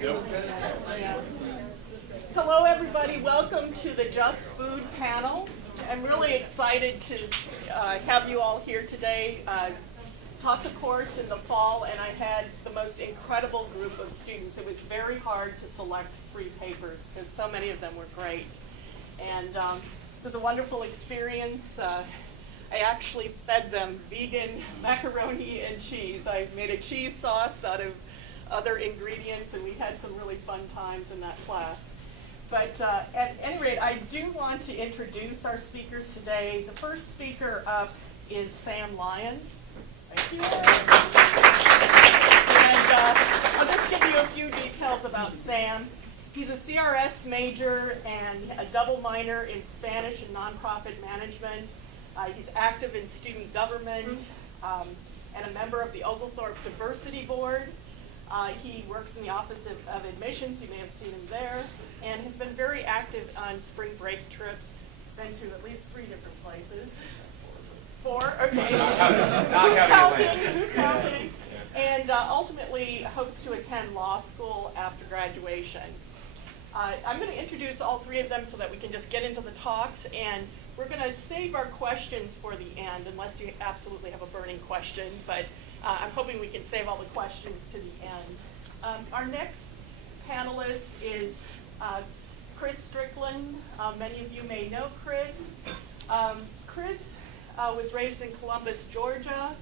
Yeah. Hello, everybody. Welcome to the Just Food panel. I'm really excited to have you all here today. Taught the course in the fall, and I had the most incredible group of students. It was very hard to select 3 papers because so many of them were great. And it was a wonderful experience. I actually fed them vegan macaroni and cheese. I made a cheese sauce out of other ingredients, and we had some really fun times in that class. But at any rate, I do want to introduce our speakers today. The first speaker up is Sam Lyon. Thank you. And I'll just give you a few details about Sam. He's a CRS major and a double minor in Spanish and nonprofit management. He's active in student government and a member of the Oglethorpe Diversity Board. He works in the Office of Admissions. You may have seen him there, and has been very active on spring break trips. Been to at least 3 different places. 4? Okay. Who's counting? And ultimately hopes to attend law school after graduation. I'm going to introduce all 3 of them so that we can just get into the talks, and we're going to save our questions for the end, unless you absolutely have a burning question, but I'm hoping we can save all the questions to the end. Our next panelist is Chris Strickland. Many of you may know Chris. Chris was raised in Columbus, Georgia,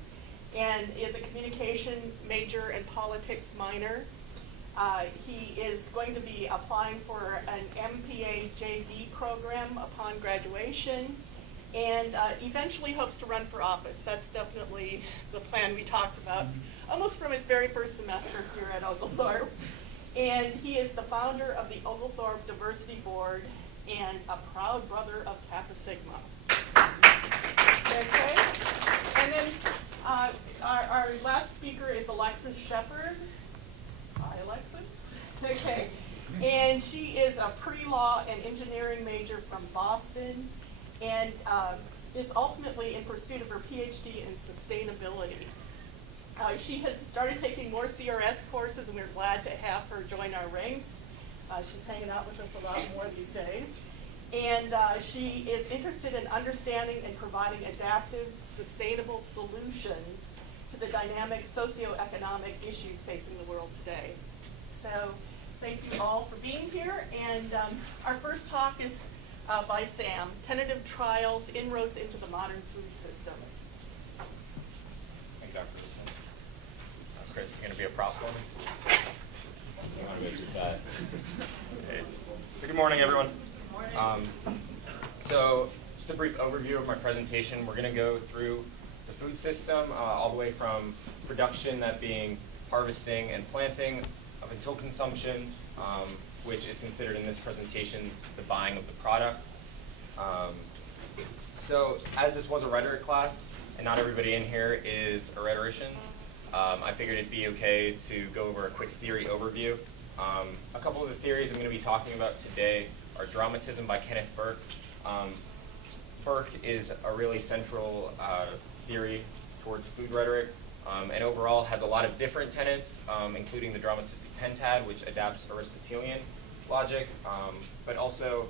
and is a communication major and politics minor. He is going to be applying for an MPA JD program upon graduation, and eventually hopes to run for office. That's definitely the plan we talked about almost from his very first semester here at Oglethorpe. And he is the founder of the Oglethorpe Diversity Board and a proud brother of Kappa Sigma. Okay? And then our last speaker is Alexis Shepard. Hi, Alexis. Okay. And she is a pre-law and engineering major from Boston, and is ultimately in pursuit of her PhD in sustainability. She has started taking more CRS courses, and we're glad to have her join our ranks. She's hanging out with us a lot more these days. And she is interested in understanding and providing adaptive, sustainable solutions to the dynamic socioeconomic issues facing the world today. So thank you all for being here. And our first talk is by Sam, Tentative Trials, Inroads into the Modern Food System. Thank you, Dr. Rosenthal. Chris, you going to be a prop for me? You want to go to the side? Okay. So good morning, everyone. Good morning. So just a brief overview of my presentation. We're going to go through the food system all the way from production, that being harvesting and planting, up until consumption, which is considered in this presentation the buying of the product. So as this was a rhetoric class, and not everybody in here is a rhetorician, I figured it'd be okay to go over a quick theory overview. A couple of the theories I'm going to be talking about today are Dramatism by Kenneth Burke. Burke is a really central theory towards food rhetoric, and overall has a lot of different tenets, including the dramatistic pentad, which adapts Aristotelian logic, but also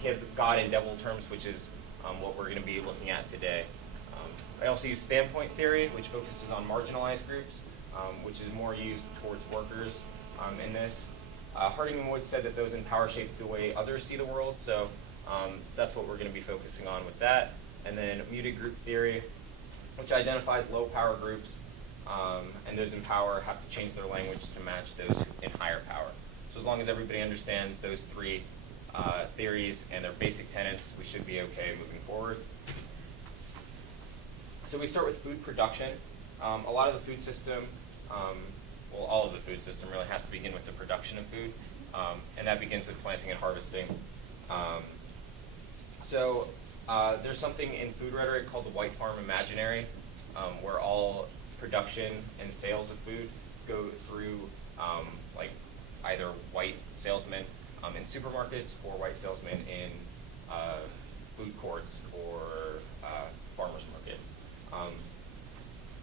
he has the God and devil terms, which is what we're going to be looking at today. I also use standpoint theory, which focuses on marginalized groups, which is more used towards workers in this. Harding and Wood said that those in power shape the way others see the world, so that's what we're going to be focusing on with that. And then muted group theory, which identifies low power groups, and those in power have to change their language to match those in higher power. So as long as everybody understands those 3 theories and their basic tenets, we should be okay moving forward. So we start with food production. A lot of the food system, well, all of the food system really has to begin with the production of food, and that begins with planting and harvesting. So there's something in food rhetoric called the white farm imaginary, where all production and sales of food go through like either white salesmen in supermarkets or white salesmen in food courts or farmers markets.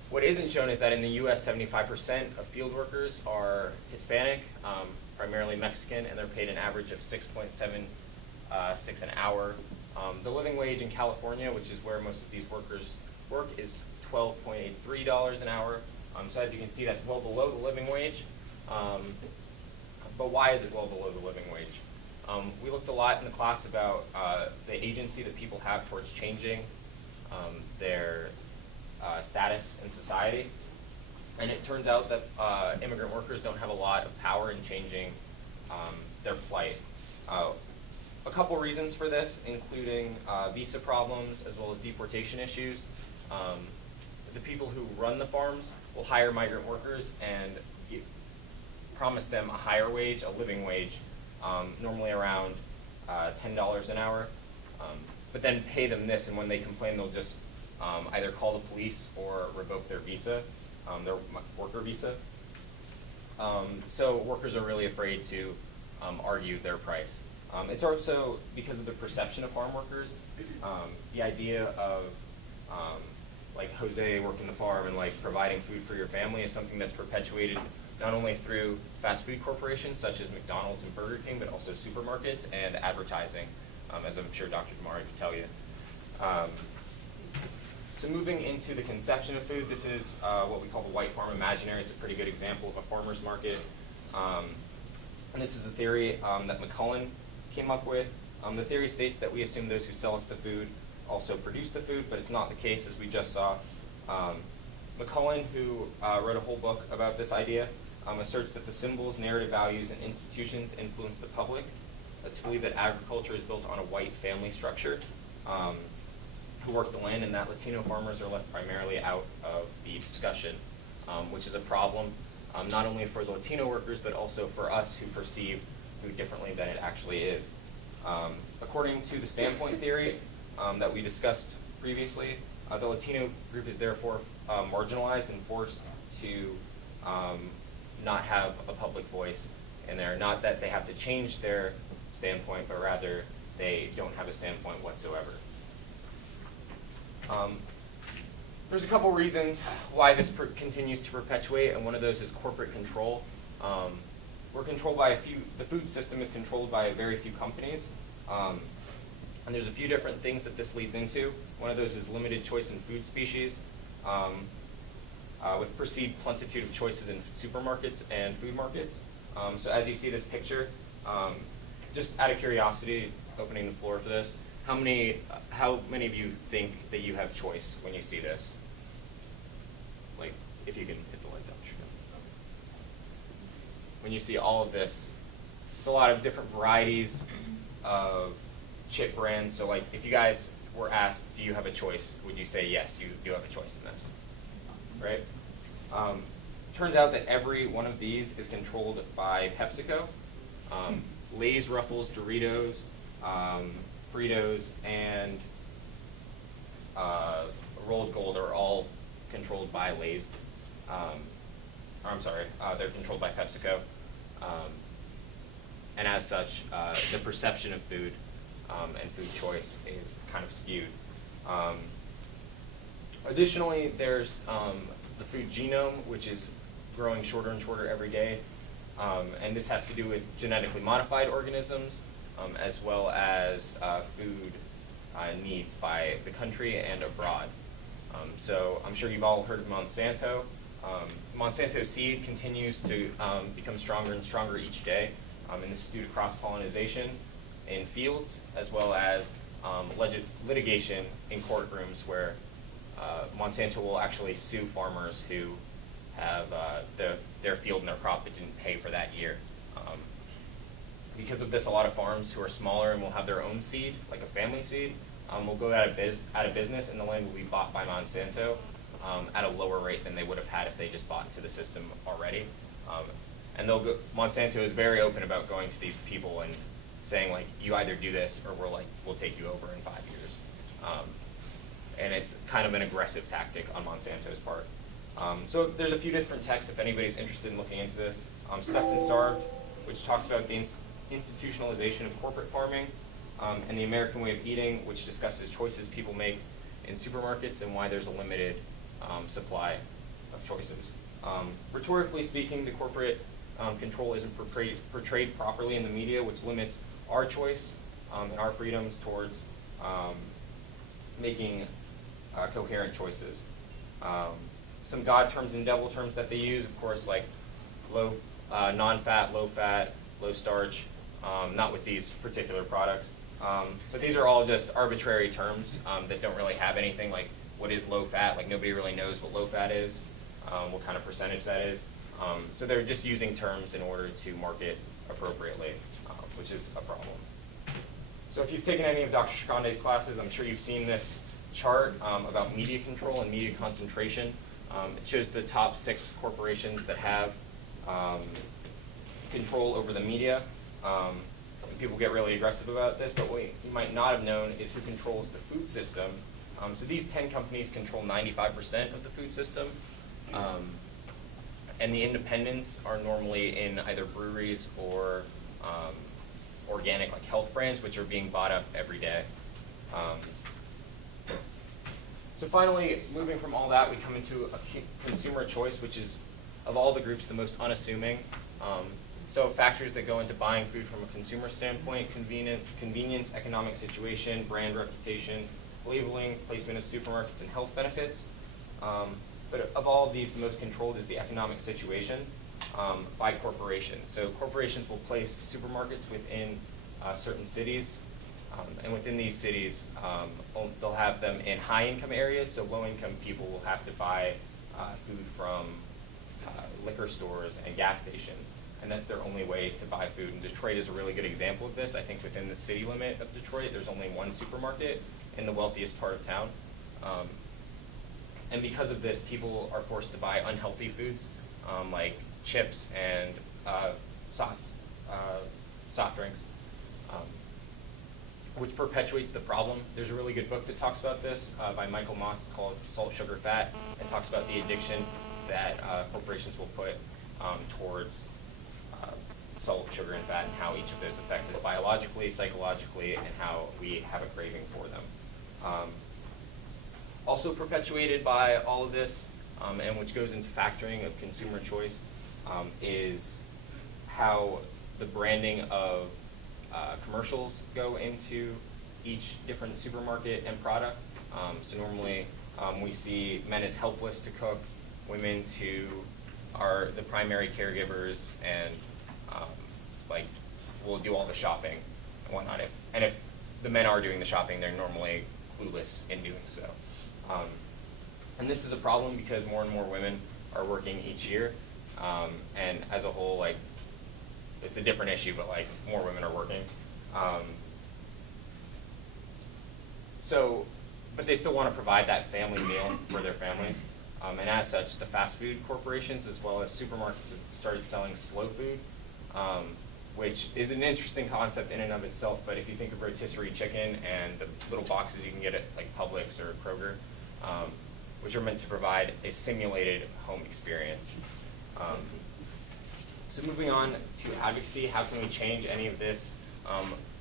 What isn't shown is that in the U.S., 75% of field workers are Hispanic, primarily Mexican, and they're paid an average of 6.76 an hour. The living wage in California, which is where most of these workers work, is $12.83 an hour. So as you can see, that's well below the living wage. But why is it well below the living wage? We looked a lot in the class about the agency that people have towards changing their status in society. And it turns out that immigrant workers don't have a lot of power in changing their plight. A couple reasons for this, including visa problems as well as deportation issues. The people who run the farms will hire migrant workers and promise them a higher wage, a living wage, normally around $10 an hour, but then pay them this, and when they complain, they'll just either call the police or revoke their visa, their worker visa. So workers are really afraid to argue their price. It's also because of the perception of farm workers. The idea of like Jose working the farm and like providing food for your family is something that's perpetuated not only through fast food corporations such as McDonald's and Burger King, but also supermarkets and advertising, as I'm sure Dr. Damari could tell you. So moving into the conception of food, this is what we call the white farm imaginary. It's a pretty good example of a farmer's market. And this is a theory that McCullen came up with. The theory states that we assume those who sell us the food also produce the food, but it's not the case, as we just saw. McCullen, who wrote a whole book about this idea, asserts that the symbols, narrative values, and institutions influence the public to believe that agriculture is built on a white family structure who work the land, and that Latino farmers are left primarily out of the discussion, which is a problem not only for the Latino workers, but also for us who perceive food differently than it actually is. According to the standpoint theory that we discussed previously, the Latino group is therefore marginalized and forced to not have a public voice in there. Not that they have to change their standpoint, but rather they don't have a standpoint whatsoever. There's a couple reasons why this continues to perpetuate, and one of those is corporate control. We're controlled by the food system is controlled by very few companies. And there's a few different things that this leads into. One of those is limited choice in food species, with perceived plentitude of choices in supermarkets and food markets. So as you see this picture, just out of curiosity, opening the floor for this, how many of you think that you have choice when you see this? Like, if you can hit the light down. When you see all of this, there's a lot of different varieties of chip brands. So like, if you guys were asked, do you have a choice, would you say yes, you do have a choice in this, right? Turns out that every one of these is controlled by PepsiCo. Lay's, Ruffles, Doritos, Fritos, and Rolled Gold are all controlled by Lay's. They're controlled by PepsiCo. And as such, the perception of food and food choice is kind of skewed. Additionally, there's the food genome, which is growing shorter and shorter every day. And this has to do with genetically modified organisms, as well as food needs by the country and abroad. So I'm sure you've all heard of Monsanto. Monsanto seed continues to become stronger and stronger each day, and this is due to cross-pollination in fields, as well as litigation in courtrooms where Monsanto will actually sue farmers who have their field and their crop that didn't pay for that year. Because of this, a lot of farms who are smaller and will have their own seed, like a family seed, will go out of business, and the land will be bought by Monsanto at a lower rate than they would have had if they just bought into the system already. And Monsanto is very open about going to these people and saying, like, you either do this or we'll take you over in 5 years. And it's kind of an aggressive tactic on Monsanto's part. So there's a few different texts if anybody's interested in looking into this. Stuffed and Starved, which talks about the institutionalization of corporate farming, and The American Way of Eating, which discusses choices people make in supermarkets and why there's a limited supply choices. Rhetorically speaking, the corporate control isn't portrayed properly in the media, which limits our choice and our freedoms towards making coherent choices. Some God terms and devil terms that they use, of course, like non-fat, low-fat, low-starch, not with these particular products. But these are all just arbitrary terms that don't really have anything like what is low-fat. Like nobody really knows what low-fat is, what kind of percentage that is. So they're just using terms in order to market appropriately, which is a problem. So if you've taken any of Dr. Chikande's classes, I'm sure you've seen this chart about media control and media concentration. It shows the top 6 corporations that have control over the media. People get really aggressive about this, but what you might not have known is who controls the food system. So these 10 companies control 95% of the food system. And the independents are normally in either breweries or organic, like health brands, which are being bought up every day. So finally, moving from all that, we come into a consumer choice, which is, of all the groups, the most unassuming. So factors that go into buying food from a consumer standpoint: convenience, economic situation, brand reputation, labeling, placement of supermarkets, and health benefits. But of all of these, the most controlled is the economic situation by corporations. So corporations will place supermarkets within certain cities, and within these cities, they'll have them in high-income areas, so low-income people will have to buy food from liquor stores and gas stations, and that's their only way to buy food. And Detroit is a really good example of this. I think within the city limit of Detroit, there's only one supermarket in the wealthiest part of town. And because of this, people are forced to buy unhealthy foods like chips and soft drinks, which perpetuates the problem. There's a really good book that talks about this by Michael Moss called Salt, Sugar, Fat, and talks about the addiction that corporations will put towards salt, sugar, and fat, and how each of those affect us biologically, psychologically, and how we have a craving for them. Also perpetuated by all of this, and which goes into factoring of consumer choice, is how the branding of commercials go into each different supermarket and product. So normally we see men as helpless to cook, women who are the primary caregivers and will do all the shopping and whatnot. If the men are doing the shopping, they're normally clueless in doing so. And this is a problem because more and more women are working each year, and as a whole, it's a different issue, but more women are working. But they still want to provide that family meal for their families, and as such, the fast food corporations as well as supermarkets have started selling slow food, which is an interesting concept in and of itself. But if you think of rotisserie chicken and the little boxes you can get at Publix or Kroger, which are meant to provide a simulated home experience. So moving on to advocacy, how can we change any of this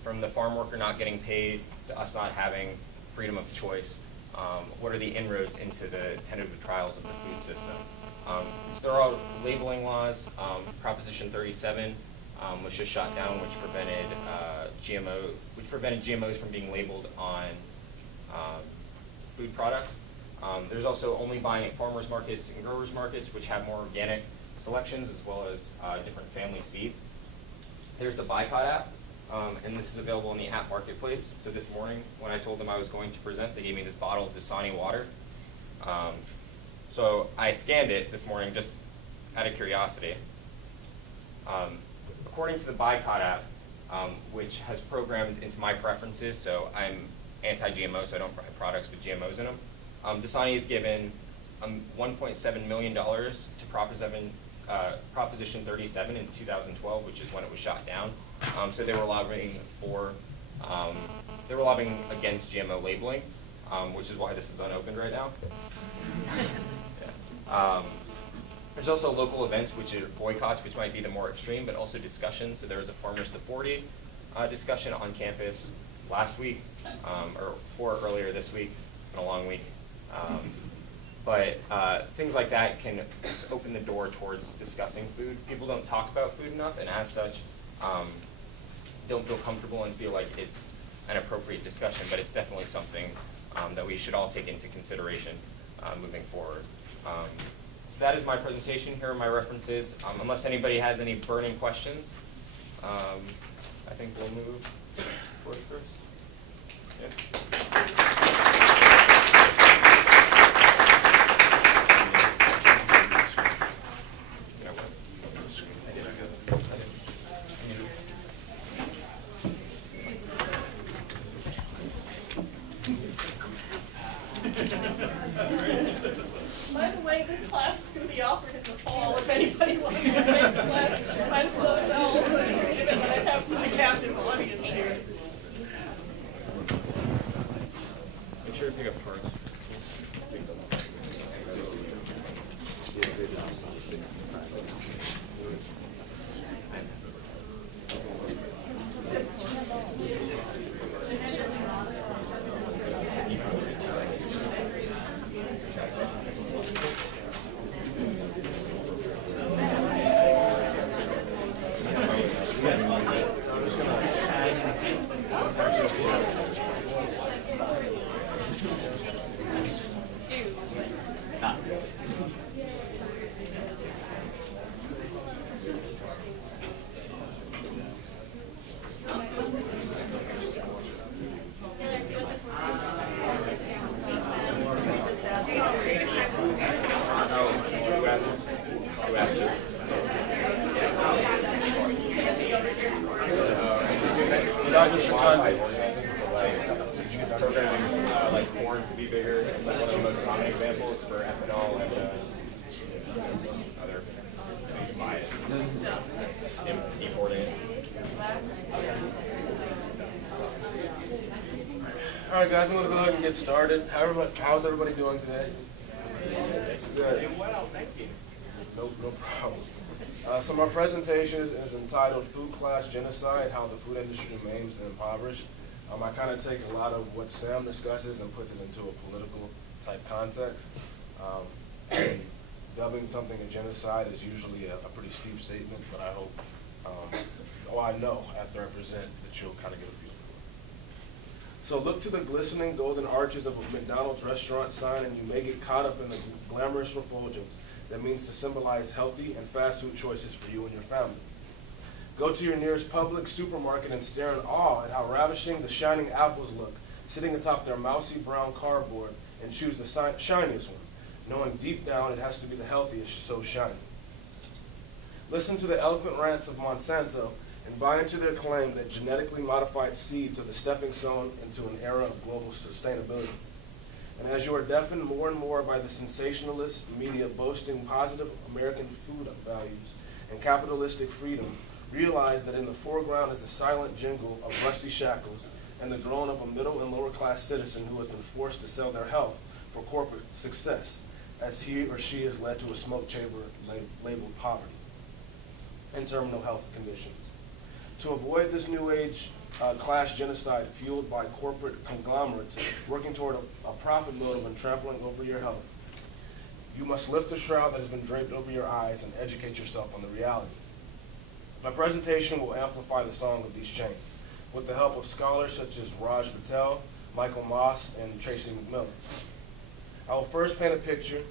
from the farm worker not getting paid to us not having freedom of choice? What are the inroads into the tentative trials of the food system? There are labeling laws. Proposition 37 was just shot down, which prevented GMOs from being labeled on food products. There's also only buying at farmers markets and growers markets, which have more organic selections as well as different family seeds. There's the Boycott app, and this is available in the app marketplace. So this morning, when I told them I was going to present, they gave me this bottle of Dasani water. So I scanned it this morning just out of curiosity. According to the Boycott app, which has programmed into my preferences, so I'm anti-GMO, so I don't buy products with GMOs in them. Dasani is given $1.7 million to Proposition 37 in 2012, which is when it was shot down. So they were lobbying against GMO labeling, which is why this is unopened right now. Yeah. There's also local events, which are boycotts, which might be the more extreme, but also discussions. So there was a Farmers to 40 discussion on campus last week, or earlier this week. It's been a long week. But things like that can just open the door towards discussing food. People don't talk about food enough, and as such, don't feel comfortable and feel like it's an appropriate discussion, but it's definitely something that we should all take into consideration moving forward. So that is my presentation. Here are my references. Unless anybody has any burning questions, I think we'll move forward first. By the way, this class is going to be offered in the fall. If anybody wants to take the class, might as well sell, given that I have such a captive audience here. Make sure to pick up cards. Programming like corn to be bigger. It's like one of the most common examples for ethanol and other things you buy it, importing it. All right, guys, I'm going to go ahead and get started. How's everybody doing today? It's good. Doing well, thank you. No problem. So my presentation is entitled Food Class Genocide, How the Food Industry Maims the Impoverished. I kind of take a lot of what Sam discusses and puts it into a political type context. And dubbing something a genocide is usually a pretty steep statement, but I hope, I know after I present that you'll kind of get a feel for it. So look to the glistening golden arches of a McDonald's restaurant sign and you may get caught up in the glamorous refulgence that means to symbolize healthy and fast food choices for you and your family. Go to your nearest public supermarket and stare in awe at how ravishing the shining apples look, sitting atop their mousy brown cardboard, and choose the shiniest one, knowing deep down it has to be the healthiest, so shiny. Listen to the eloquent rants of Monsanto and buy into their claim that genetically modified seeds are the stepping stone into an era of global sustainability. And as you are deafened more and more by the sensationalist media boasting positive American food values and capitalistic freedom, realize that in the foreground is the silent jingle of rusty shackles and the groan of a middle and lower class citizen who has been forced to sell their health for corporate success, as he or she is led to a smoke chamber labeled poverty and terminal health conditions. To avoid this new age class genocide fueled by corporate conglomerates working toward a profit motive and trampling over your health, you must lift the shroud that has been draped over your eyes and educate yourself on the reality. My presentation will amplify the song of these chains with the help of scholars such as Raj Patel, Michael Moss, and Tracy McMillan. I will first paint a picture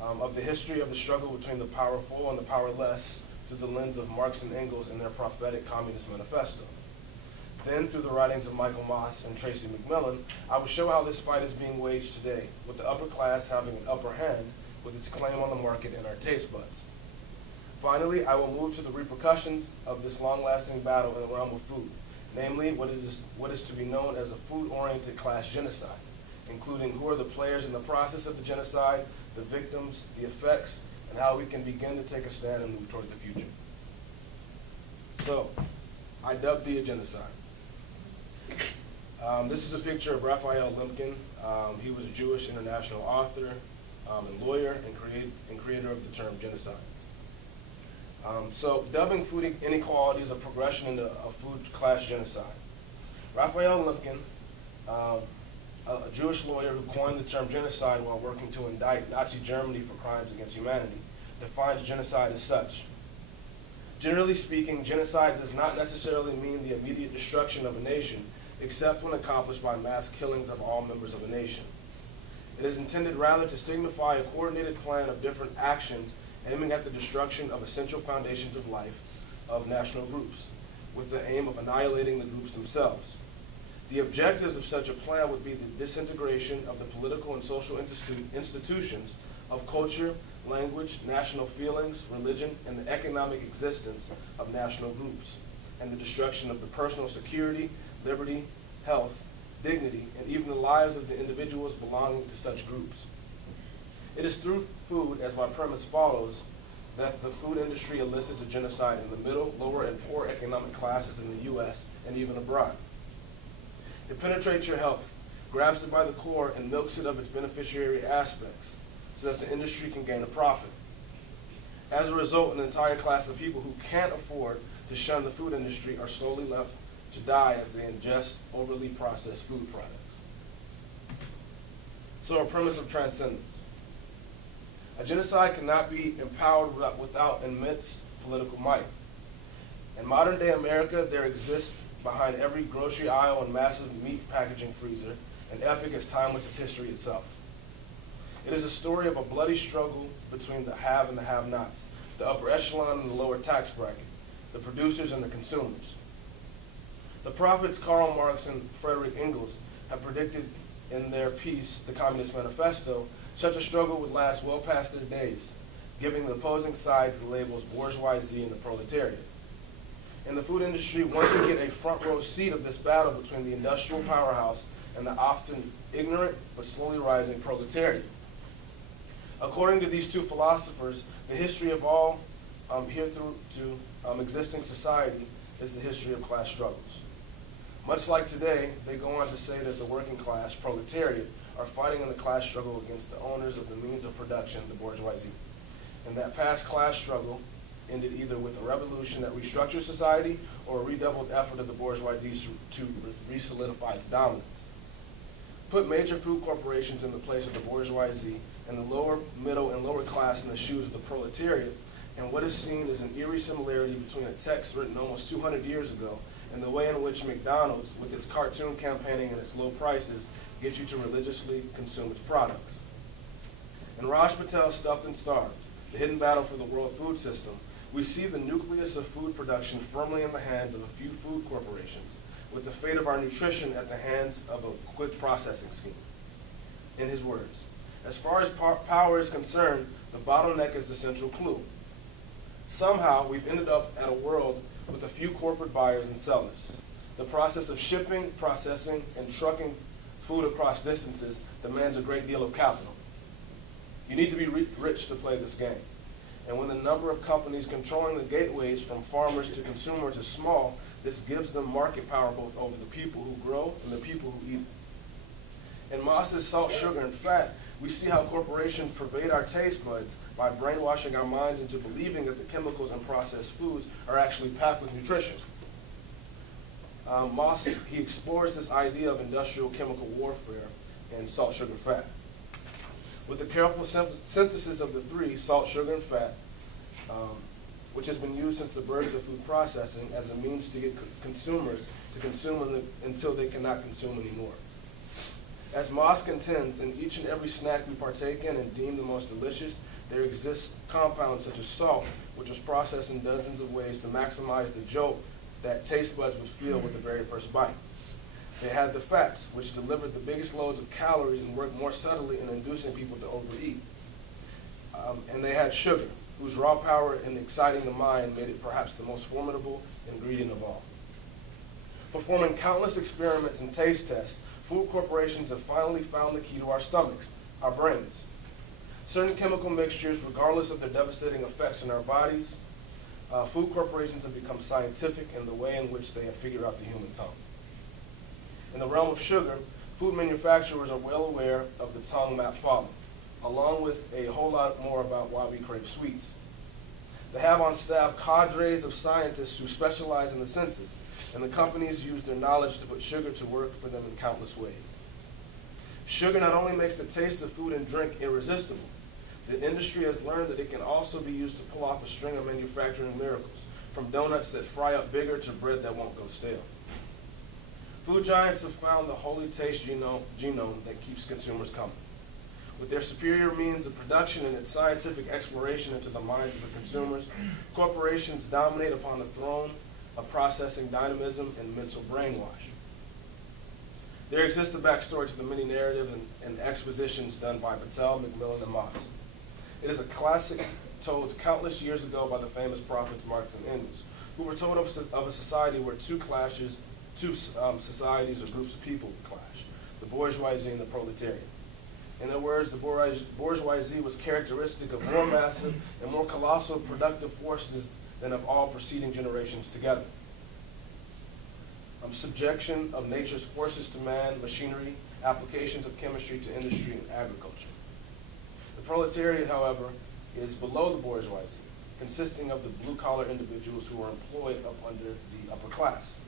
of the history of the struggle between the powerful and the powerless through the lens of Marx and Engels in their prophetic Communist Manifesto. Then, through the writings of Michael Moss and Tracy McMillan, I will show how this fight is being waged today, with the upper class having an upper hand with its claim on the market and our taste buds. Finally, I will move to the repercussions of this long-lasting battle in the realm of food, namely what is to be known as a food-oriented class genocide, including who are the players in the process of the genocide, the victims, the effects, and how we can begin to take a stand and move toward the future. So, I dubbed the genocide. This is a picture of Raphael Lemkin. He was a Jewish international author and lawyer and creator of the term genocide. So dubbing food inequality is a progression into a food class genocide. Raphael Lemkin a Jewish lawyer who coined the term genocide while working to indict Nazi Germany for crimes against humanity, defines genocide as such. Generally speaking, genocide does not necessarily mean the immediate destruction of a nation, except when accomplished by mass killings of all members of a nation. It is intended rather to signify a coordinated plan of different actions aiming at the destruction of essential foundations of life of national groups, with the aim of annihilating the groups themselves. The objectives of such a plan would be the disintegration of the political and social institutions of culture, language, national feelings, religion, and the economic existence of national groups, and the destruction of the personal security, liberty, health, dignity, and even the lives of the individuals belonging to such groups. It is through food, as my premise follows, that the food industry elicits a genocide in the middle, lower, and poor economic classes in the U.S. and even abroad. It penetrates your health, grabs it by the core, and milks it of its beneficiary aspects so that the industry can gain a profit. As a result, an entire class of people who can't afford to shun the food industry are slowly left to die as they ingest overly processed food products. So, a premise of transcendence. A genocide cannot be empowered without immense political might. In modern day America, there exists behind every grocery aisle and massive meat packaging freezer an epic as timeless as history itself. It is a story of a bloody struggle between the have and the have-nots, the upper echelon and the lower tax bracket, the producers and the consumers. The prophets Karl Marx and Frederick Engels have predicted in their piece, The Communist Manifesto, such a struggle would last well past their days, giving the opposing sides the labels bourgeoisie and the proletariat. In the food industry, one can get a front row seat of this battle between the industrial powerhouse and the often ignorant but slowly rising proletariat. According to these two philosophers, the history of all existing society is the history of class struggles. Much like today, they go on to say that the working class, proletariat, are fighting in the class struggle against the owners of the means of production, the bourgeoisie. And that past class struggle ended either with a revolution that restructured society or a redoubled effort of the bourgeoisie to re-solidify its dominance. Put major food corporations in the place of the bourgeoisie and the lower, middle, and lower class in the shoes of the proletariat, and what is seen is an eerie similarity between a text written almost 200 years ago and the way in which McDonald's, with its cartoon campaigning and its low prices, gets you to religiously consume its products. In Raj Patel's Stuffed and Starved, The Hidden Battle for the World Food System, we see the nucleus of food production firmly in the hands of a few food corporations, with the fate of our nutrition at the hands of a quick processing scheme. In his words, as far as power is concerned, the bottleneck is the central clue. Somehow, we've ended up at a world with a few corporate buyers and sellers. The process of shipping, processing, and trucking food across distances demands a great deal of capital. You need to be rich to play this game. And when the number of companies controlling the gateways from farmers to consumers is small, this gives them market power both over the people who grow and the people who eat. In Moss's Salt, Sugar, and Fat, we see how corporations pervade our taste buds by brainwashing our minds into believing that the chemicals in processed foods are actually packed with nutrition. Moss, he explores this idea of industrial chemical warfare in Salt, Sugar, Fat. With the careful synthesis of the three, salt, sugar, and fat, which has been used since the birth of food processing as a means to get consumers to consume until they cannot consume anymore. As Moss contends, in each and every snack we partake in and deem the most delicious, there exists compounds such as salt, which was processed in dozens of ways to maximize the jolt that taste buds would feel with the very first bite. They had the fats, which delivered the biggest loads of calories and worked more subtly in inducing people to overeat. And they had sugar, whose raw power in exciting the mind made it perhaps the most formidable ingredient of all. Performing countless experiments and taste tests, food corporations have finally found the key to our stomachs, our brains. Certain chemical mixtures, regardless of their devastating effects in our bodies, food corporations have become scientific in the way in which they have figured out the human tongue. In the realm of sugar, food manufacturers are well aware of the tongue map follow, along with a whole lot more about why we crave sweets. They have on staff cadres of scientists who specialize in the senses, and the companies use their knowledge to put sugar to work for them in countless ways. Sugar not only makes the taste of food and drink irresistible, the industry has learned that it can also be used to pull off a string of manufacturing miracles, from donuts that fry up bigger to bread that won't go stale. Food giants have found the holy taste genome that keeps consumers coming. With their superior means of production and its scientific exploration into the minds of the consumers, corporations dominate upon the throne of processing dynamism and mental brainwash. There exists a backstory to the many narratives and expositions done by Patel, Macmillan, and Moss. It is a classic told countless years ago by the famous prophets Marx and Engels, who were told of a society where two societies or groups of people would clash, the bourgeoisie and the proletariat. In other words, the bourgeoisie was characteristic of more massive and more colossal productive forces than of all preceding generations together. Subjection of nature's forces to man, machinery, applications of chemistry to industry and agriculture. The proletariat, however, is below the bourgeoisie, consisting of the blue-collar individuals who are employed up under the upper class.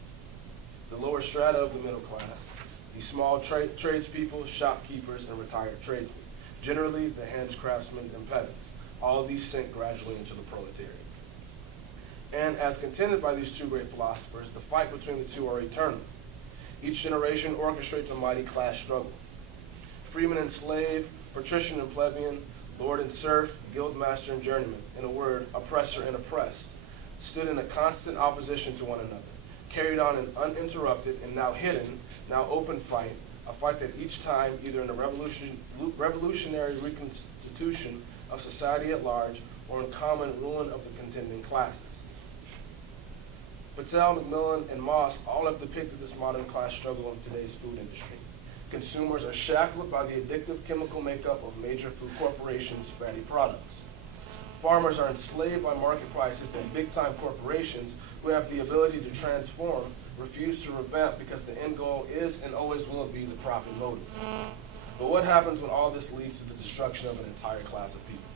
The lower strata of the middle class, the small tradespeople, shopkeepers, and retired tradesmen, generally the handicraftsmen and peasants. All of these sink gradually into the proletariat. And as contended by these two great philosophers, the fight between the two are eternal. Each generation orchestrates a mighty class struggle. Freeman and slave, patrician and plebeian, lord and serf, guildmaster and journeyman, in a word, oppressor and oppressed, stood in a constant opposition to one another, carried on an uninterrupted and now hidden, now open fight, a fight that each time, either in a revolutionary reconstitution of society at large or in common ruin of the contending classes. Patel, Macmillan, and Moss all have depicted this modern class struggle in today's food industry. Consumers are shackled by the addictive chemical makeup of major food corporations' fatty products. Farmers are enslaved by market prices that big-time corporations, who have the ability to transform, refuse to revamp because the end goal is and always will be the profit motive. But what happens when all this leads to the destruction of an entire class of people?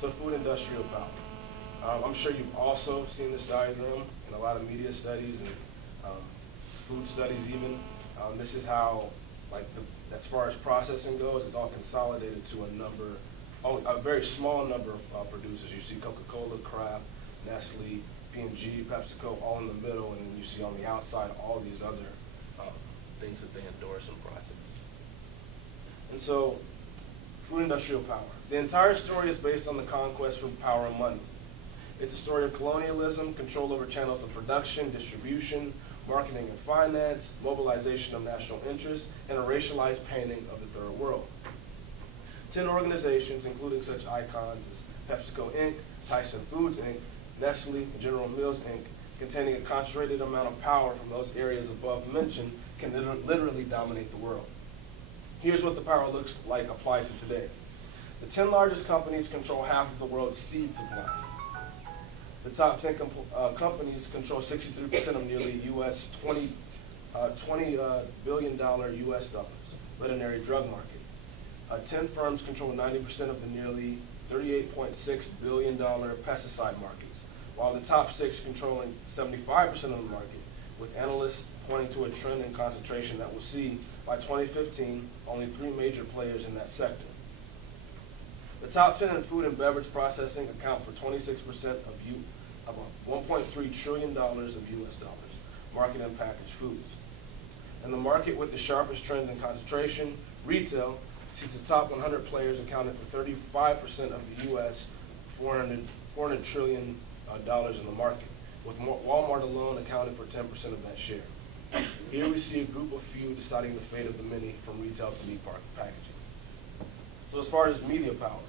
So food industrial power. I'm sure you've also seen this diagram in a lot of media studies and food studies even. This is how, as far as processing goes, it's all consolidated to a very small number of producers. You see Coca-Cola, Kraft, Nestle, P&G, PepsiCo, all in the middle, and then you see on the outside all these other things that they endorse and process. And so, food industrial power. The entire story is based on the conquest for power and money. It's a story of colonialism, control over channels of production, distribution, marketing and finance, mobilization of national interests, and a racialized painting of the third world. 10 organizations, including such icons as PepsiCo Inc., Tyson Foods Inc., Nestle, and General Mills Inc., containing a concentrated amount of power from those areas above mentioned, can literally dominate the world. Here's what the power looks like applied to today. The 10 largest companies control half of the world's seed supply. The top 10 companies control 63% of nearly $20 billion US dollars veterinary drug market. 10 firms control 90% of the nearly $38.6 billion pesticide markets, while the top 6 controlling 75% of the market, with analysts pointing to a trend in concentration that will see, by 2015, only 3 major players in that sector. The top 10 in food and beverage processing account for 26% of $1.3 trillion of US dollars, market and packaged foods. And the market with the sharpest trends in concentration, retail, sees the top 100 players accounting for 35% of the US $400 trillion in the market, with Walmart alone accounting for 10% of that share. Here we see a group of few deciding the fate of the many, from retail to meat packaging. So as far as media power,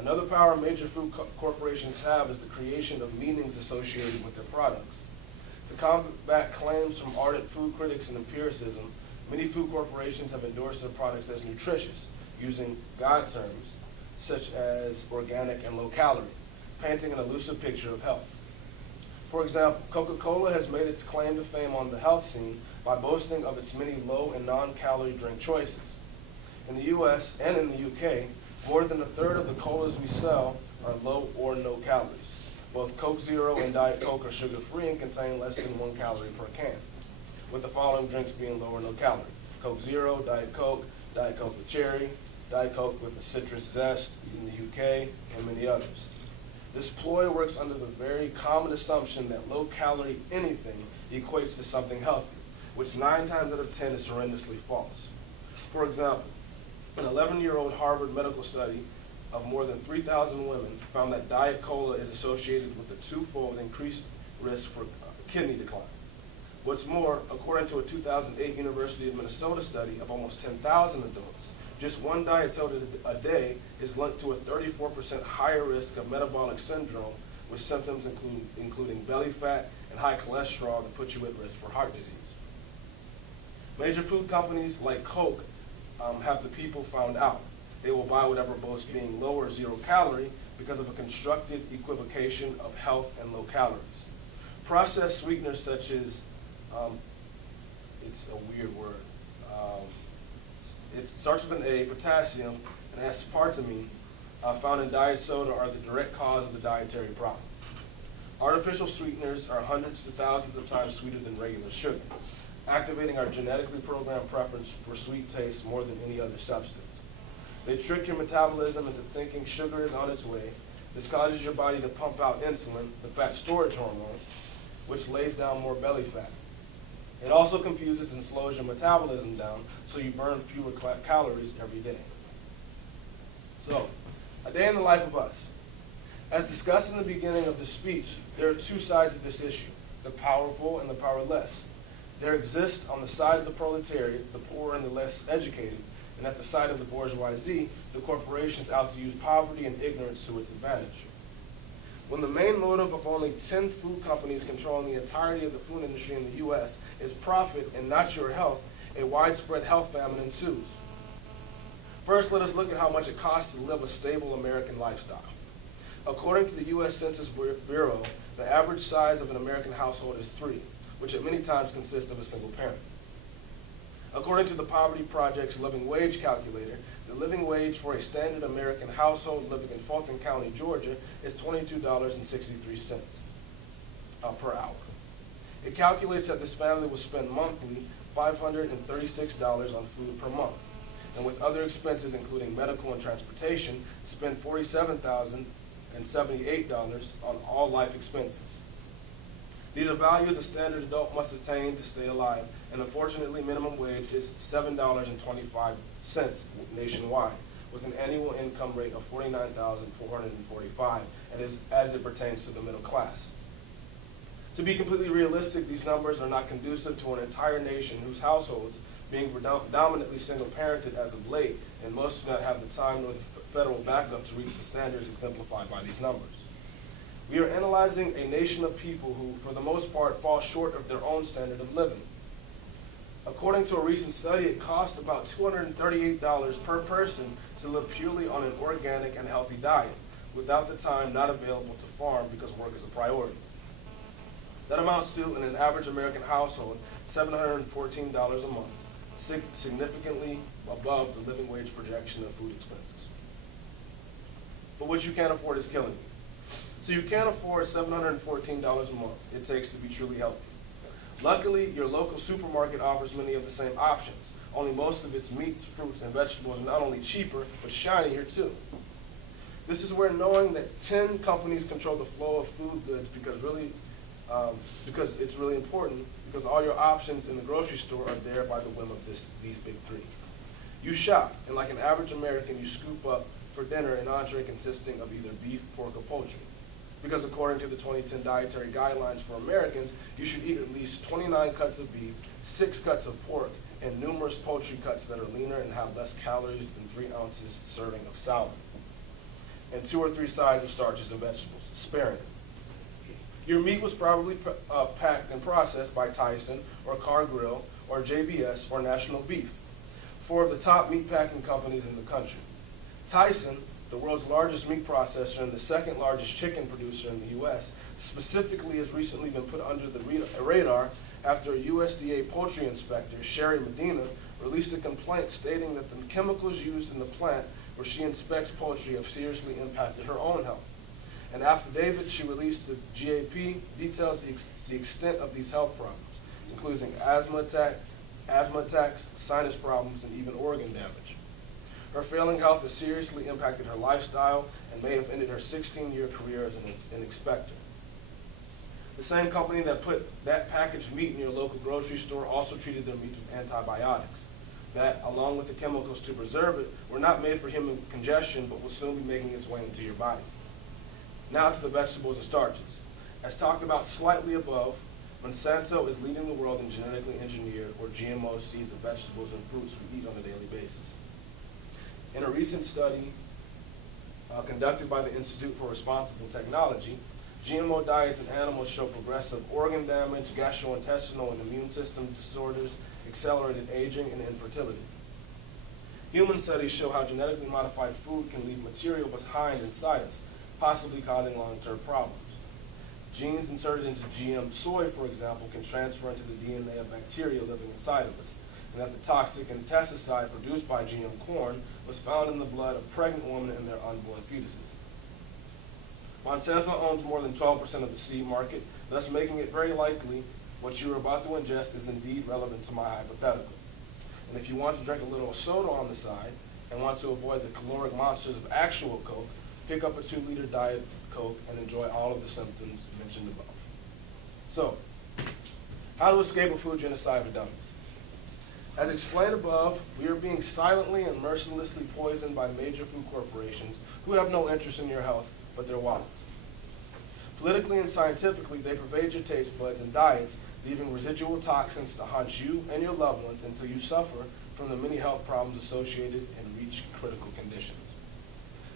another power major food corporations have is the creation of meanings associated with their products. To combat claims from ardent food critics and empiricism, many food corporations have endorsed their products as nutritious, using God terms such as organic and low calorie, painting an elusive picture of health. For example, Coca-Cola has made its claim to fame on the health scene by boasting of its many low and non-calorie drink choices. In the US and in the UK, more than a third of the colas we sell are low or no calories. Both Coke Zero and Diet Coke are sugar-free and contain less than 1 calorie per can, with the following drinks being low or no calorie: Coke Zero, Diet Coke with cherry, Diet Coke with the citrus zest in the UK, and many others. This ploy works under the very common assumption that low-calorie anything equates to something healthy, which 9 times out of 10 is horrendously false. For example, an 11-year-old Harvard medical study of more than 3,000 women found that Diet Cola is associated with a 2-fold increased risk for kidney decline. What's more, according to a 2008 University of Minnesota study of almost 10,000 adults, just one diet soda a day is linked to a 34% higher risk of metabolic syndrome, with symptoms including belly fat and high cholesterol that put you at risk for heart disease. Major food companies like Coke have the people found out. They will buy whatever boasts being low or 0 calorie because of a constructed equivocation of health and low calories. Processed sweeteners such as, it's a weird word, it starts with an A, potassium, and aspartame, found in diet soda are the direct cause of the dietary problem. Artificial sweeteners are hundreds to thousands of times sweeter than regular sugar, activating our genetically programmed preference for sweet taste more than any other substance. They trick your metabolism into thinking sugar is on its way. This causes your body to pump out insulin, the fat storage hormone, which lays down more belly fat. It also confuses and slows your metabolism down, so you burn fewer calories every day. So, a day in the life of us. As discussed in the beginning of the speech, there are 2 sides of this issue, the powerful and the powerless. There exists on the side of the proletariat, the poor and the less educated, and at the side of the bourgeoisie, the corporations out to use poverty and ignorance to its advantage. When the main motive of only 10 food companies controlling the entirety of the food industry in the U.S. is profit and not your health, a widespread health famine ensues. First, let us look at how much it costs to live a stable American lifestyle. According to the U.S. Census Bureau, the average size of an American household is 3, which at many times consists of a single parent. According to the Poverty Project's living wage calculator, the living wage for a standard American household living in Fulton County, Georgia, is $22.63 per hour. It calculates that this family will spend monthly $536 on food per month, and with other expenses including medical and transportation, spend $47,078 on all life expenses. These are values a standard adult must attain to stay alive, and unfortunately minimum wage is $7.25 nationwide, with an annual income rate of $49,445 as it pertains to the middle class. To be completely realistic, these numbers are not conducive to an entire nation whose households, being predominantly single-parented as of late, and most do not have the time nor the federal backup to reach the standards exemplified by these numbers. We are analyzing a nation of people who, for the most part, fall short of their own standard of living. According to a recent study, it costs about $238 per person to live purely on an organic and healthy diet, without the time not available to farm because work is a priority. That amounts to, in an average American household, $714 a month, significantly above the living wage projection of food expenses. But what you can't afford is killing you. So you can't afford $714 a month it takes to be truly healthy. Luckily, your local supermarket offers many of the same options, only most of its meats, fruits, and vegetables are not only cheaper, but shinier too. This is where knowing that 10 companies control the flow of food goods because it's really important, because all your options in the grocery store are there by the whim of these big 3. You shop, and like an average American, you scoop up for dinner an entree consisting of either beef, pork, or poultry. Because according to the 2010 dietary guidelines for Americans, you should eat at least 29 cuts of beef, 6 cuts of pork, and numerous poultry cuts that are leaner and have less calories than 3 ounces serving of salad, and 2 or 3 sides of starches and vegetables, sparingly. Your meat was probably packed and processed by Tyson or Cargill or JBS or National Beef, 4 of the top meat packing companies in the country. Tyson, the world's largest meat processor and the 2nd largest chicken producer in the U.S., specifically has recently been put under the radar after a USDA poultry inspector, Sherry Medina, released a complaint stating that the chemicals used in the plant where she inspects poultry have seriously impacted her own health. An affidavit she released to GAP details the extent of these health problems, including asthma attack, asthma attacks, sinus problems, and even organ damage. Her failing health has seriously impacted her lifestyle and may have ended her 16-year career as an inspector. The same company that put that packaged meat in your local grocery store also treated their meat with antibiotics that, along with the chemicals to preserve it, were not made for human congestion but will soon be making its way into your body. Now to the vegetables and starches. As talked about slightly above, Monsanto is leading the world in genetically engineered or GMO seeds of vegetables and fruits we eat on a daily basis. In a recent study conducted by the Institute for Responsible Technology, GMO diets in animals show progressive organ damage, gastrointestinal and immune system disorders, accelerated aging, and infertility. Human studies show how genetically modified food can leave material behind inside us, possibly causing long-term problems. Genes inserted into GM soy, for example, can transfer into the DNA of bacteria living inside of us, and that the toxic insecticide produced by GM corn was found in the blood of pregnant women and their unborn fetuses. Monsanto owns more than 12% of the seed market, thus making it very likely what you are about to ingest is indeed relevant to my hypothetical. And if you want to drink a little soda on the side and want to avoid the caloric monsters of actual Coke, pick up a 2-liter Diet Coke and enjoy all of the symptoms mentioned above. So, how to escape a food genocide for dummies. As explained above, we are being silently and mercilessly poisoned by major food corporations who have no interest in your health but their wallets. Politically and scientifically, they pervade your taste buds and diets, leaving residual toxins to haunt you and your loved ones until you suffer from the many health problems associated and reach critical conditions.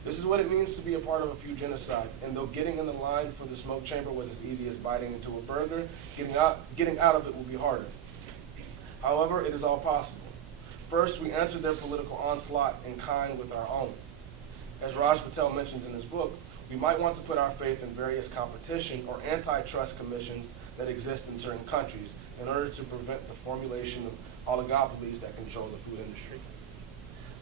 This is what it means to be a part of a food genocide, and though getting in the line for the smoke chamber was as easy as biting into a burger, getting out of it will be harder. However, it is all possible. First, we answered their political onslaught in kind with our own. As Raj Patel mentions in his book, we might want to put our faith in various competition or antitrust commissions that exist in certain countries in order to prevent the formulation of oligopolies that control the food industry.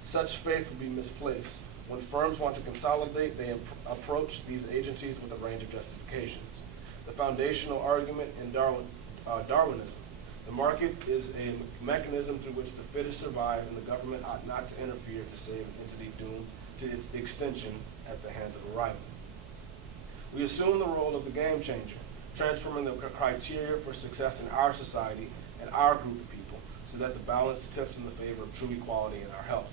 Such faith would be misplaced. When firms want to consolidate, they approach these agencies with a range of justifications. The foundational argument in Darwinism. The market is a mechanism through which the fittest survive, and the government ought not to interfere to save an entity doomed to its extinction at the hands of a rival. We assume the role of the game changer, transforming the criteria for success in our society and our group of people so that the balance tips in the favor of true equality in our health.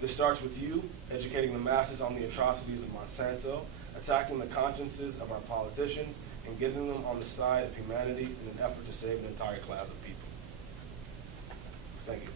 This starts with you, educating the masses on the atrocities of Monsanto, attacking the consciences of our politicians, and getting them on the side of humanity in an effort to save an entire class of people. Thank you.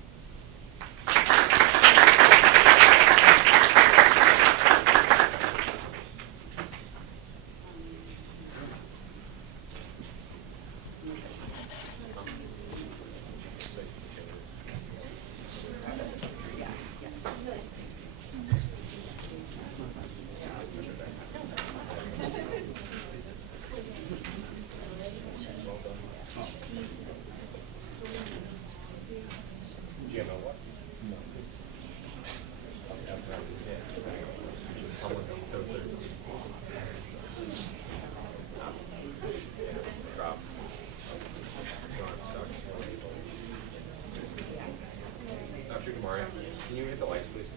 Can you hit the lights, please?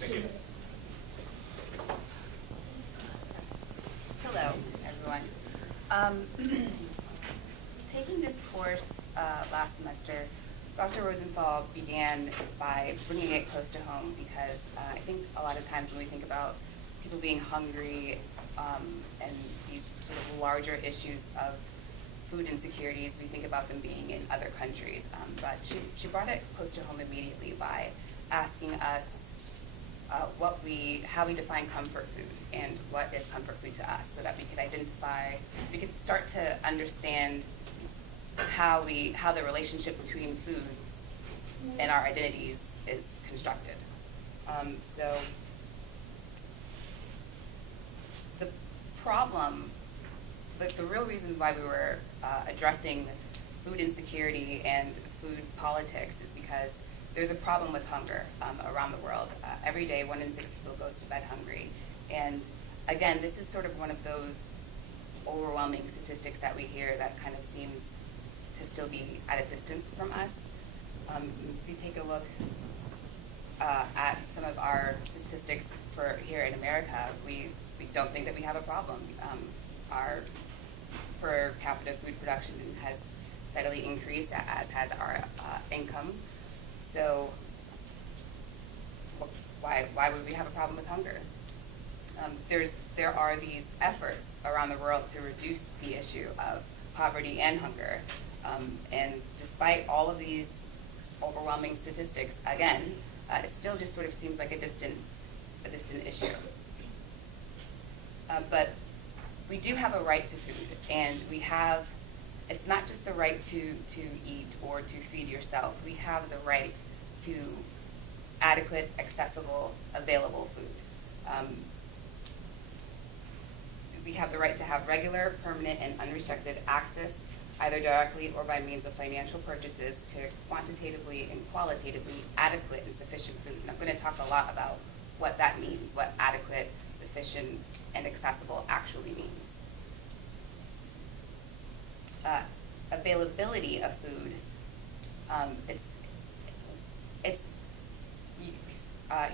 Thank you. Hello, everyone. Taking this course last semester, Dr. Rosenthal began by bringing it close to home because I think a lot of times when we think about people being hungry and these sort of larger issues of food insecurities, we think about them being in other countries. But she brought it close to home immediately by asking us how we define comfort food and what is comfort food to us, so that we could start to understand how the relationship between food and our identities is constructed. So the problem, the real reason why we were addressing food insecurity and food politics is because there's a problem with hunger around the world. Every day, 1 in 6 people goes to bed hungry. And again, this is sort of one of those overwhelming statistics that we hear that kind of seems to still be at a distance from us. If you take a look at some of our statistics for here in America, we don't think that we have a problem. Our per capita food production has steadily increased, as has our income. So why would we have a problem with hunger? There are these efforts around the world to reduce the issue of poverty and hunger, and despite all of these overwhelming statistics, again, it still just sort of seems like a distant issue. But we do have a right to food, and it's not just the right to eat or to feed yourself. We have the right to adequate, accessible, available food. We have the right to have regular, permanent, and unrestricted access, either directly or by means of financial purchases, to quantitatively and qualitatively adequate and sufficient food. And I'm going to talk a lot about what that means, what adequate, sufficient, and accessible actually means. Availability of food, it's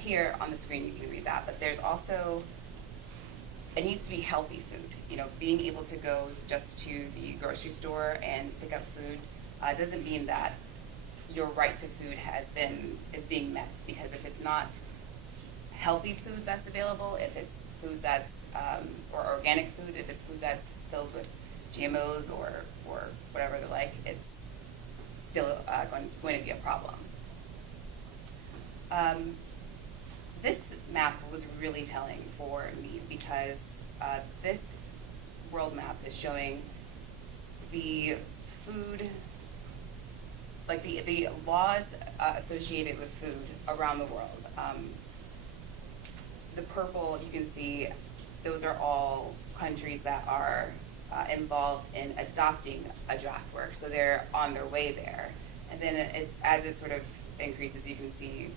here on the screen, you can read that, but there's also, it needs to be healthy food. You know, being able to go just to the grocery store and pick up food doesn't mean that your right to food is being met, because if it's not healthy food that's available, if it's food that's or organic food, if it's food that's filled with GMOs or whatever the like, it's still going to be a problem. This map was really telling for me, because this world map is showing the food, like the laws associated with food around the world. The purple, you can see, those are all countries that are involved in adopting a draft work, so they're on their way there. And then as it sort of increases, you can see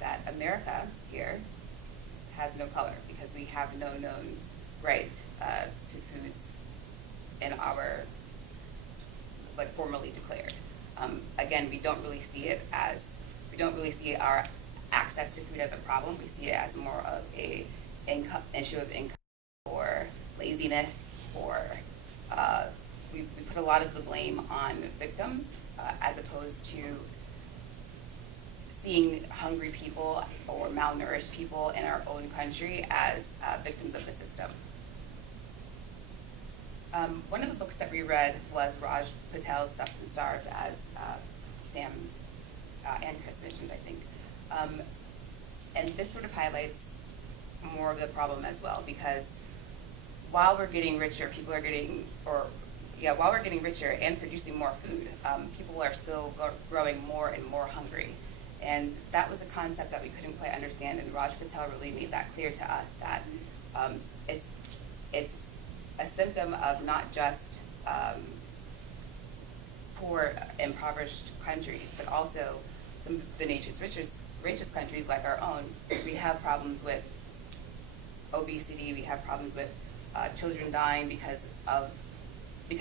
that America here has no color, because we have no known right to foods in our, like, formally declared. Again, we don't really see our access to food as a problem. We see it as more of a issue of income or laziness, or we put a lot of the blame on victims as opposed to seeing hungry people or malnourished people in our own country as victims of the system. One of the books that we read was Raj Patel's Substance Starved, as Sam and Chris mentioned, I think. And this sort of highlights more of the problem as well, because while we're getting richer, while we're getting richer and producing more food, people are still growing more and more hungry. And that was a concept that we couldn't quite understand, and Raj Patel really made that clear to us, that it's a symptom of not just poor, impoverished countries, but also some of the nation's richest countries like our own. We have problems with obesity, we have problems with children dying because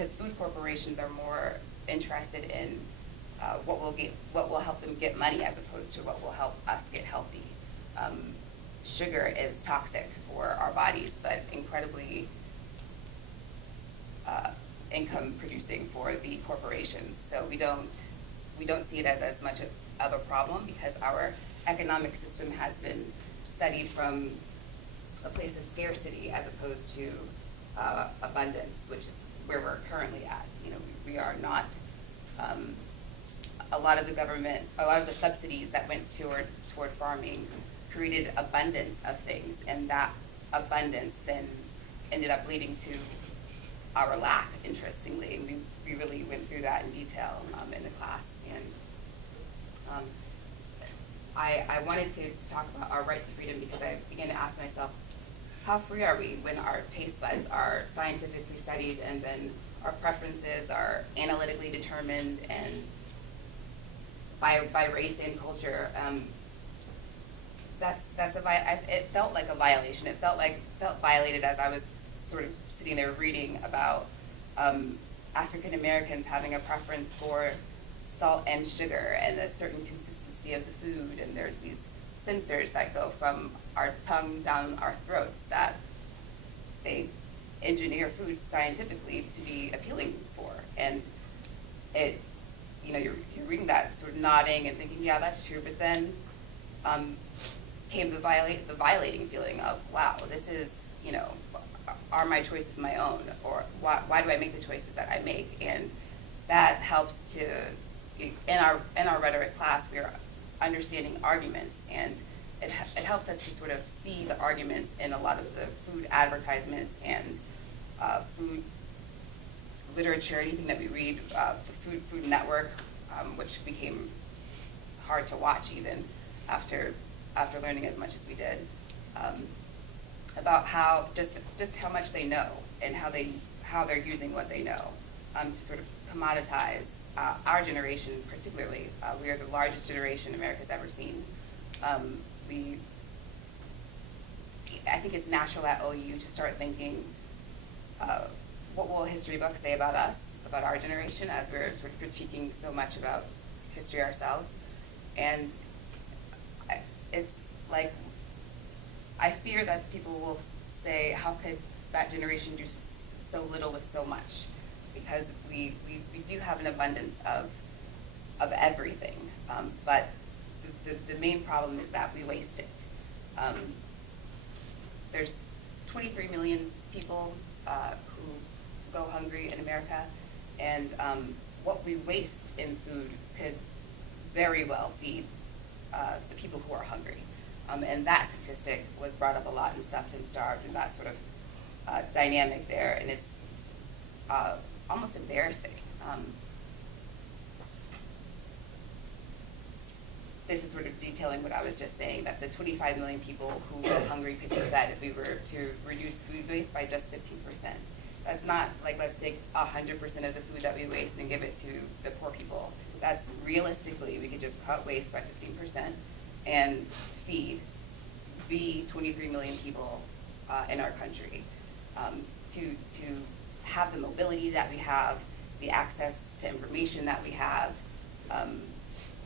food corporations are more interested in what will help them get money as opposed to what will help us get healthy. Sugar is toxic for our bodies, but incredibly income producing for the corporations. So we don't see it as much of a problem, because our economic system has been studied from a place of scarcity as opposed to abundance, which is where we're currently at. You know, we are not. A lot of the subsidies that went toward farming created abundance of things, and that abundance then ended up leading to our lack, interestingly. And we really went through that in detail in the class. And I wanted to talk about our right to freedom, because I began to ask myself, how free are we when our taste buds are scientifically studied, and then our preferences are analytically determined and by race and culture? It felt like a violation. It felt violated as I was sort of sitting there reading about African Americans having a preference for salt and sugar and a certain consistency of the food, and there's these sensors that go from our tongue down our throats that they engineer food scientifically to be appealing for. And it, you're reading that, sort of nodding and thinking, yeah, that's true, but then came the violating feeling of, wow, this is, are my choices my own, or why do I make the choices that I make? And that helps to, in our rhetoric class, we are understanding arguments, and it helped us to sort of see the arguments in a lot of the food advertisements and food literature, anything that we read, the Food Network, which became hard to watch even after learning as much as we did, about how just how much they know and how they're using what they know to sort of commoditize our generation particularly. We are the largest generation America's ever seen. I think it's natural at OU to start thinking, what will a history book say about us, about our generation, as we're sort of critiquing so much about history ourselves. And it's like, I fear that people will say, how could that generation do so little with so much? Because we do have an abundance of everything, but the main problem is that we waste it. There's 23 million people who go hungry in America, and what we waste in food could very well feed the people who are hungry. And that statistic was brought up a lot in Stuffed and Starved, and that sort of dynamic there, and it's almost embarrassing. This is sort of detailing what I was just saying, that the 25 million people who go hungry could be fed if we were to reduce food waste by just 15%. That's not like, let's take 100% of the food that we waste and give it to the poor people. That's realistically, we could just cut waste by 15% and feed the 23 million people in our country. To have the mobility that we have, the access to information that we have,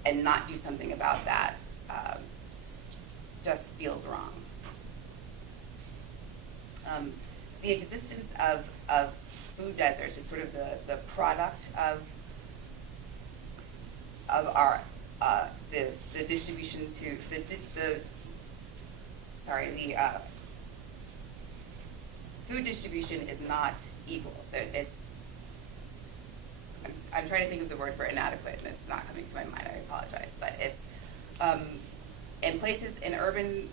and not do something about that just feels wrong. The existence of food deserts is sort of the product of our the distribution to the food distribution is not equal. I'm trying to think of the word for inadequate, and it's not coming to my mind. I apologize, but it's in places in urban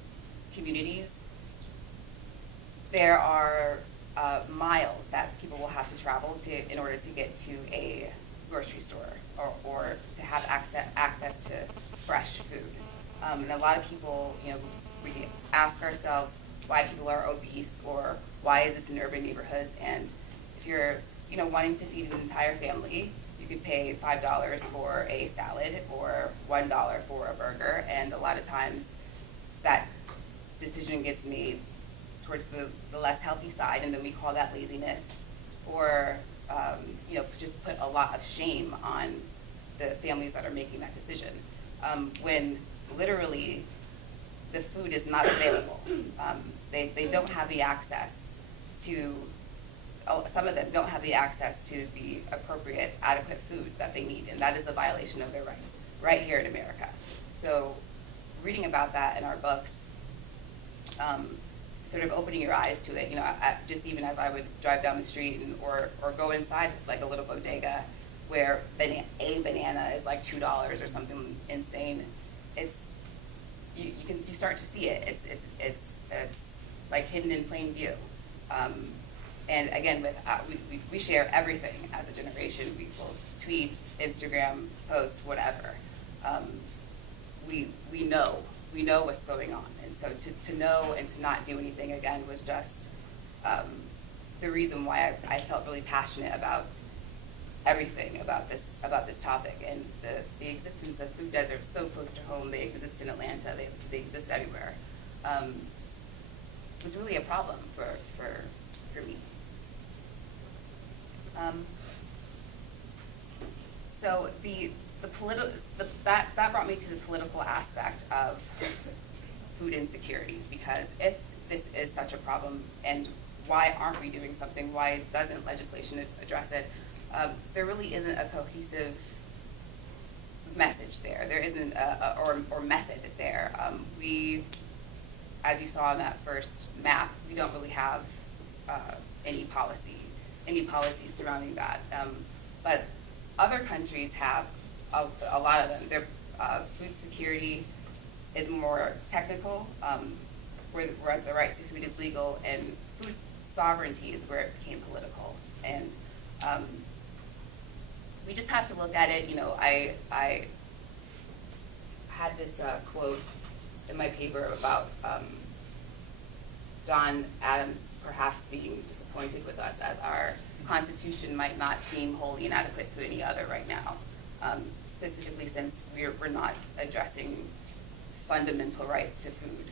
communities, there are miles that people will have to travel in order to get to a grocery store or to have access to fresh food. And a lot of people, we ask ourselves why people are obese, or why is this in urban neighborhoods? And if you're, wanting to feed an entire family, you could pay $5 for a salad or $1 for a burger, and a lot of times that decision gets made towards the less healthy side, and then we call that laziness, or just put a lot of shame on the families that are making that decision, when literally the food is not available. They don't have the access to, some of them don't have the access to the appropriate, adequate food that they need, and that is a violation of their rights right here in America. So reading about that in our books, sort of opening your eyes to it, just even as I would drive down the street or go inside like a little bodega where a banana is like $2 or something insane. It's you start to see it. It's like hidden in plain view. And again, we share everything as a generation. We will tweet, Instagram, post, whatever. We know what's going on, and so to know and to not do anything again was just the reason why I felt really passionate about everything about this topic. And the existence of food deserts so close to home, they exist in Atlanta, they exist everywhere, was really a problem for me. So that brought me to the political aspect of food insecurity, because if this is such a problem, and why aren't we doing something? Why doesn't legislation address it? There really isn't a cohesive message there. There isn't or method there. We, as you saw in that first map, we don't really have any policies surrounding that. But other countries have a lot of them. Their food security is more technical, whereas the right to food is legal, and food sovereignty is where it became political. And we just have to look at it. You know, I had this quote in my paper about John Adams perhaps being disappointed with us, as our Constitution might not seem wholly inadequate to any other right now, specifically since we're not addressing fundamental rights to food.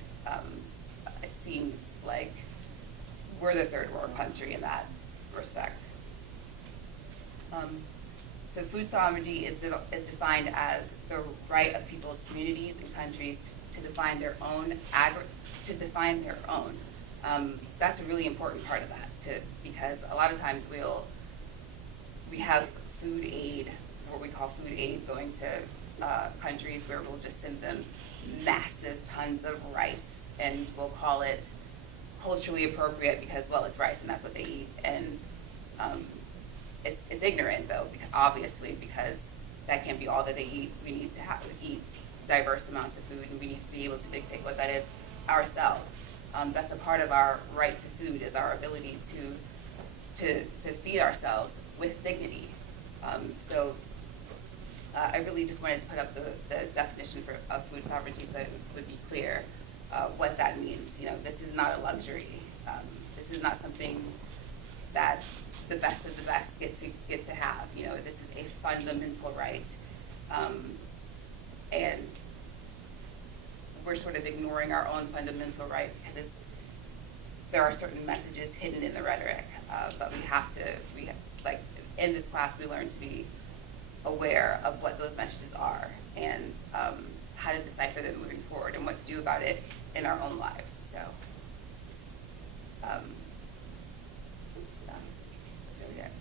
It seems like we're the third world country in that respect. So food sovereignty is defined as the right of people's communities and countries to define their own that's a really important part of that, because a lot of times we have food aid, what we call food aid, going to countries where we'll just send them massive tons of rice, and we'll call it culturally appropriate because, well, it's rice and that's what they eat. And it's ignorant, though, obviously, because that can't be all that they eat. We need to eat diverse amounts of food, and we need to be able to dictate what that is ourselves. That's a part of our right to food, is our ability to feed ourselves with dignity. So I really just wanted to put up the definition of food sovereignty so it would be clear what that means. You know, this is not a luxury. This is not something that the best of the best get to have. You know, this is a fundamental right, and we're sort of ignoring our own fundamental right because there are certain messages hidden in the rhetoric. But like in this class, we learn to be aware of what those messages are, and how to decipher them moving forward, and what to do about it in our own lives. So, that's really it.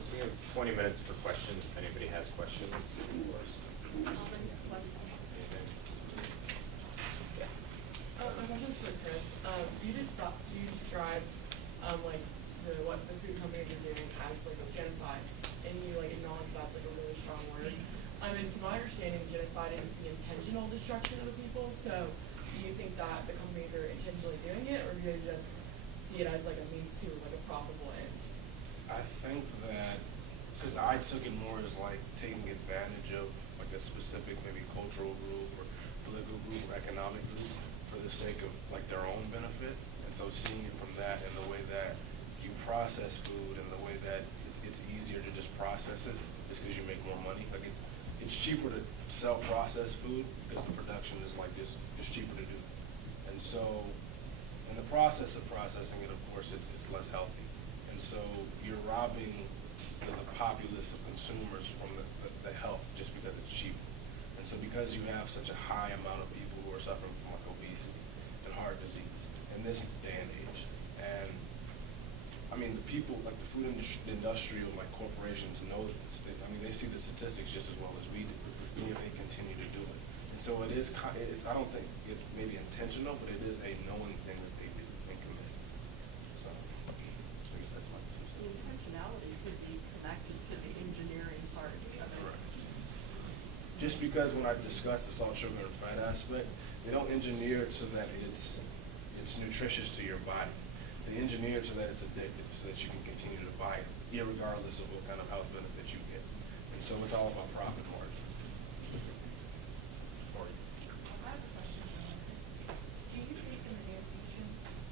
So we have 20 minutes for questions, if anybody has questions. My question's for Chris. Do you describe like what the food companies are doing as like a genocide, and you like acknowledge that's like a really strong word? And to my understanding, genocide is the intentional destruction of people. So do you think that the companies are intentionally doing it, or do they just see it as like a means to like a profitable end? I think that, because I took it more as like taking advantage of like a specific maybe cultural group or political group or economic group for the sake of like their own benefit. And so seeing it from that, and the way that you process food, and the way that it's easier to just process it just because you make more money. Like it's cheaper to sell processed food because the production is like just cheaper to do. And so in the process of processing it, of course, it's less healthy. And so you're robbing the populace of consumers from the health just because it's cheap. And so because you have such a high amount of people who are suffering from like obesity and heart disease in this day and age, and I mean the people, like the food industry, the industrial like corporations know this. They see the statistics just as well as we do, even if they continue to do it. And so it's I don't think it may be intentional, but it is a known thing that they do and commit. So I guess that's my two The cents. intentionality could be connected to the engineering part of it. Correct. Just because when I discuss the salt, sugar, and fat aspect, they don't engineer it so that it's nutritious to your body. They engineer it so that it's addictive, so that you can continue to buy it, irregardless of what kind of health benefit you get. And so it's all about profit margin. I have a question for Nancy. Do you think in the near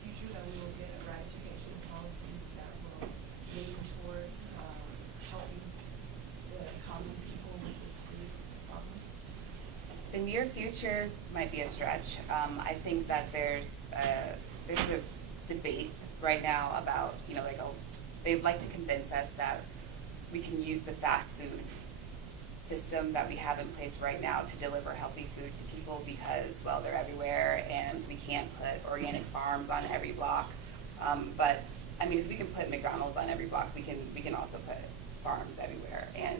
future that we will get eradication policies that will lean towards helping the common people with this food problem? The near future might be a stretch. I think that there's there's a debate right now about, you know, like, they'd like to convince us that we can use the fast food system that we have in place right now to deliver healthy food to people because, well, they're everywhere and we can't put organic farms on every block. But I mean, if we can put McDonald's on every block, we can also put farms everywhere. And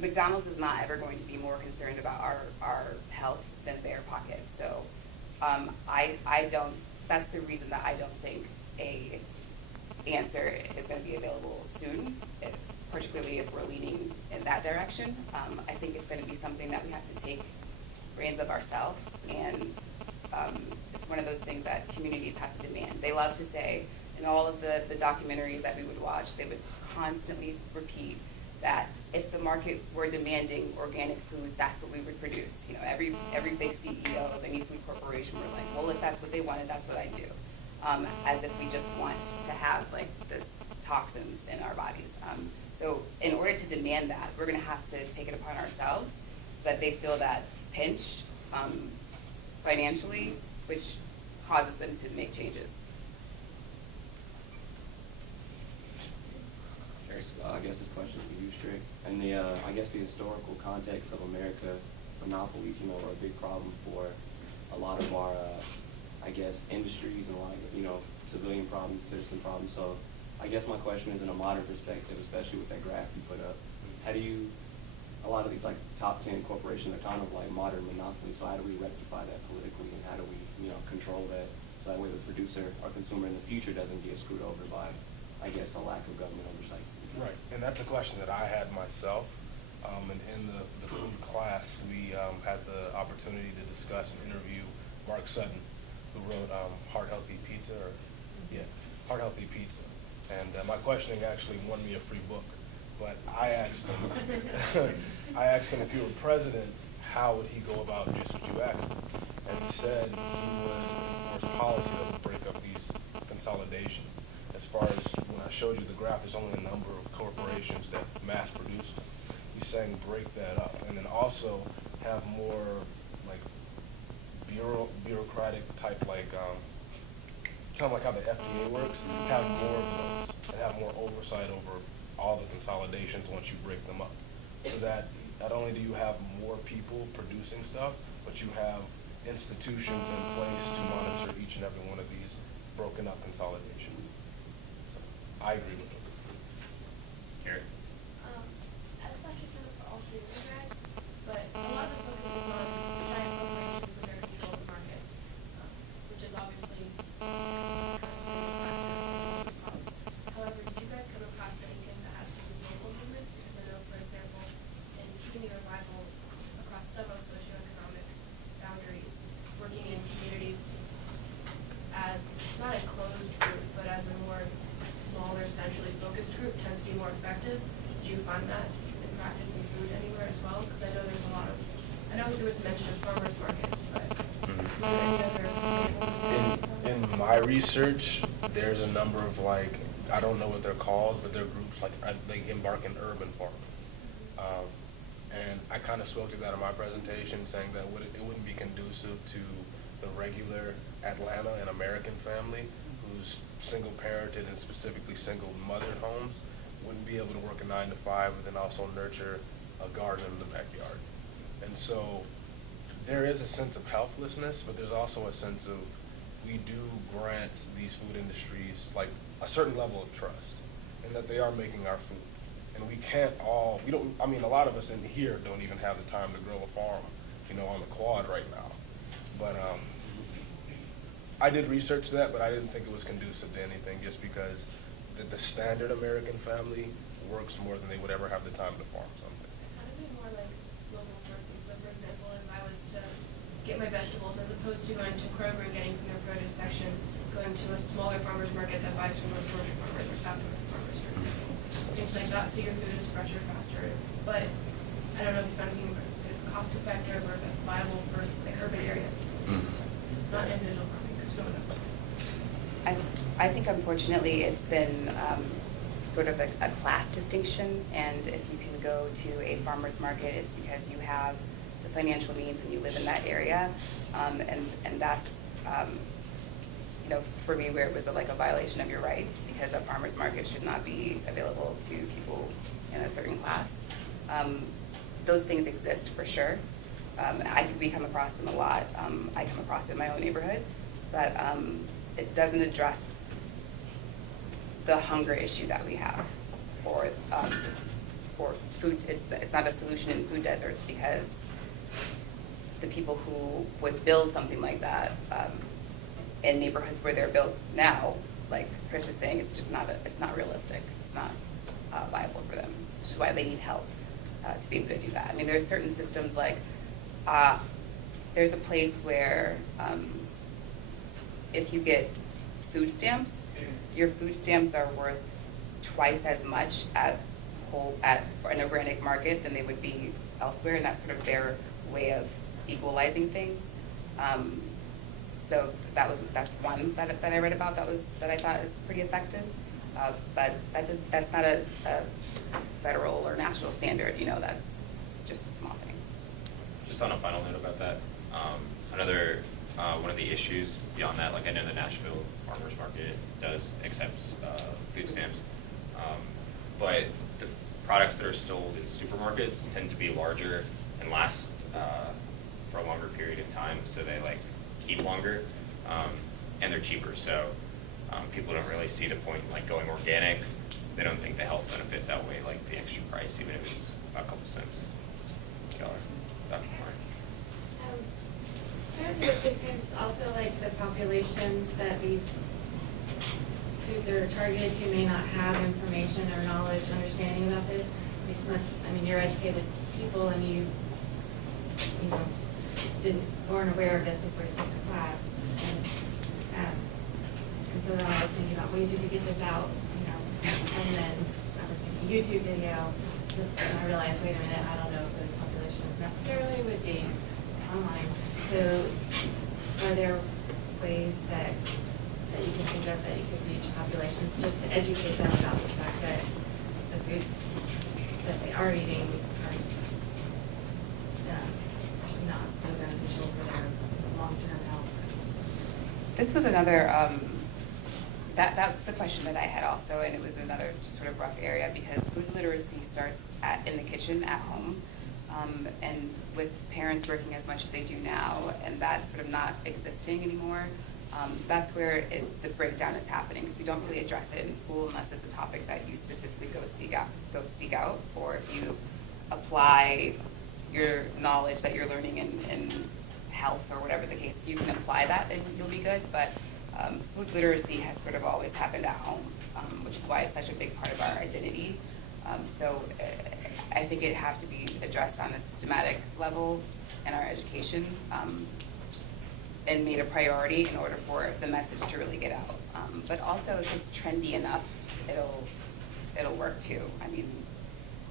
McDonald's is not ever going to be more concerned about our health than their pockets. So I don't, that's the reason that I don't think a answer is going to be available soon. It's particularly if we're leaning in that direction. I think it's going to be something that we have to take reins of ourselves, and it's one of those things that communities have to demand. They love to say, in all of the documentaries that we would watch, they would constantly repeat that if the market were demanding organic food, that's what we would produce. You know, every big CEO of any food corporation were like, well, if that's what they wanted, that's what I do. As if we just want to have like the toxins in our bodies. So in order to demand that, we're going to have to take it upon ourselves so that they feel that pinch financially, which causes them to make changes. I guess this question is for you, Strick. And I guess the historical context of America, monopolies, you know, are a big problem for a lot of our, I guess, industries and a lot of, you know, civilian problems, citizen problems. So I guess my question is in a modern perspective, especially with that graph you put up, how do you, a lot of these like top 10 corporations are kind of like modern monopolies, so how do we rectify that politically and how do we, you know, control that so that way the producer or consumer in the future doesn't get screwed over by, I guess, a lack of government oversight? Right, and that's a question that I had myself. And in the food class, we had the opportunity to discuss and interview Mark Sutton, who wrote Heart Healthy Pizza, Heart Healthy Pizza. And my questioning actually won me a free book. But I asked him if he were president, how would he go about just what you asked him? And he said he would enforce policy that would break up these consolidations. As far as when I showed you the graph, there's only a number of corporations that mass produce them. He's saying break that up, and then also have more like bureaucratic type, like kind of like how the FDA works. Have more of those and have more oversight over all the consolidations once you break them up, so that not only do you have more people producing stuff, but you have institutions in place to monitor each and every one of these broken up consolidations. I agree with it. Garrett? As much kind of for all three of you guys, but a lot of the focus is on giant corporations and their control of the market, which is obviously kind of the biggest factor in the problems. However, did you guys come across anything that has to do with local movement? Because I know, for example, in keeping it arrival across several socioeconomic boundaries, working in communities as not a closed group, but as a more smaller, centrally focused group tends to be more effective. Did you find that in practice in food anywhere as well? Because I know there's a lot of, I know there was mention of farmers markets, but are there any other examples? In my research, there's a number of like, I don't know what they're called, but they're groups like they embark in urban farming. And I kind of spoke to that in my presentation, saying that it wouldn't be conducive to the regular Atlanta and American family who's single parented and specifically single mothered homes, wouldn't be able to work a 9 to 5 and then also nurture a garden in the backyard. And so there is a sense of helplessness, but there's also a sense of, we do grant these food industries like a certain level of trust and that they are making our food. And we can't all, I mean, a lot of us in here don't even have the time to grow a farm, you know, on the quad right now. But I did research that, but I didn't think it was conducive to anything, just because the standard American family works more than they would ever have the time to farm something. Kind of be more like local sourcing. So, for example, if I was to get my vegetables, as opposed to going to Kroger and getting from their produce section, going to a smaller farmer's market that buys from North Georgia farmers or South Georgia farmers, for example, things like that. So your food is fresher, faster. But I don't know if you found anything if it's cost effective or if it's viable for like urban areas, not individual farming. I think unfortunately it's been sort of a class distinction, and if you can go to a farmer's market, it's because you have the financial means and you live in that area, and that's for me, where it was like a violation of your right, because a farmer's market should not be available to people in a certain class. Those things exist for sure. We come across them a lot. I come across it in my own neighborhood, but it doesn't address the hunger issue that we have, or food. It's not a solution in food deserts, because the people who would build something like that in neighborhoods where they're built now, like Chris is saying, it's just not realistic. It's not viable for them. It's just why they need help to be able to do that. I mean, there's certain systems like there's a place where if you get food stamps, your food stamps are worth twice as much at an organic market than they would be elsewhere, and that's sort of their way of equalizing things. So that's one that I read about that I thought is pretty effective. But that's not a federal or national standard. That's just a small thing. Just on a final note about that, another one of the issues beyond that, like I know the Nashville Farmers Market does accept food stamps, but the products that are sold in supermarkets tend to be larger and last for a longer period of time, so they keep longer, and they're cheaper. So people don't really see the point in going organic. They don't think the health benefits outweigh the extra price, even if it's a couple cents. Dr. Mark. Part of the issue seems also like the populations that these foods are targeted to may not have information or knowledge, understanding about this. I mean, you're educated people, and you weren't aware of this before you took the class, and so then I was thinking about ways you could get this out, and then I was thinking YouTube video, and I realized, wait a minute, I don't know if those populations necessarily would be online. So are there ways that you can think of that you could reach populations just to educate them about the fact that the foods that they are eating are not so beneficial for their long-term health? This was another, that's a question that I had also, and it was another sort of rough area, because food literacy starts in the kitchen at home, and with parents working as much as they do now, and that's sort of not existing anymore, that's where the breakdown is happening, because we don't really address it in school unless it's a topic that you specifically go seek out, or if you apply your knowledge that you're learning in health or whatever the case, if you can apply that, then you'll be good. But food literacy has sort of always happened at home, which is why it's such a big part of our identity. So I think it have to be addressed on a systematic level in our education, and made a priority in order for the message to really get out. But also, if it's trendy enough, it'll work too. I mean,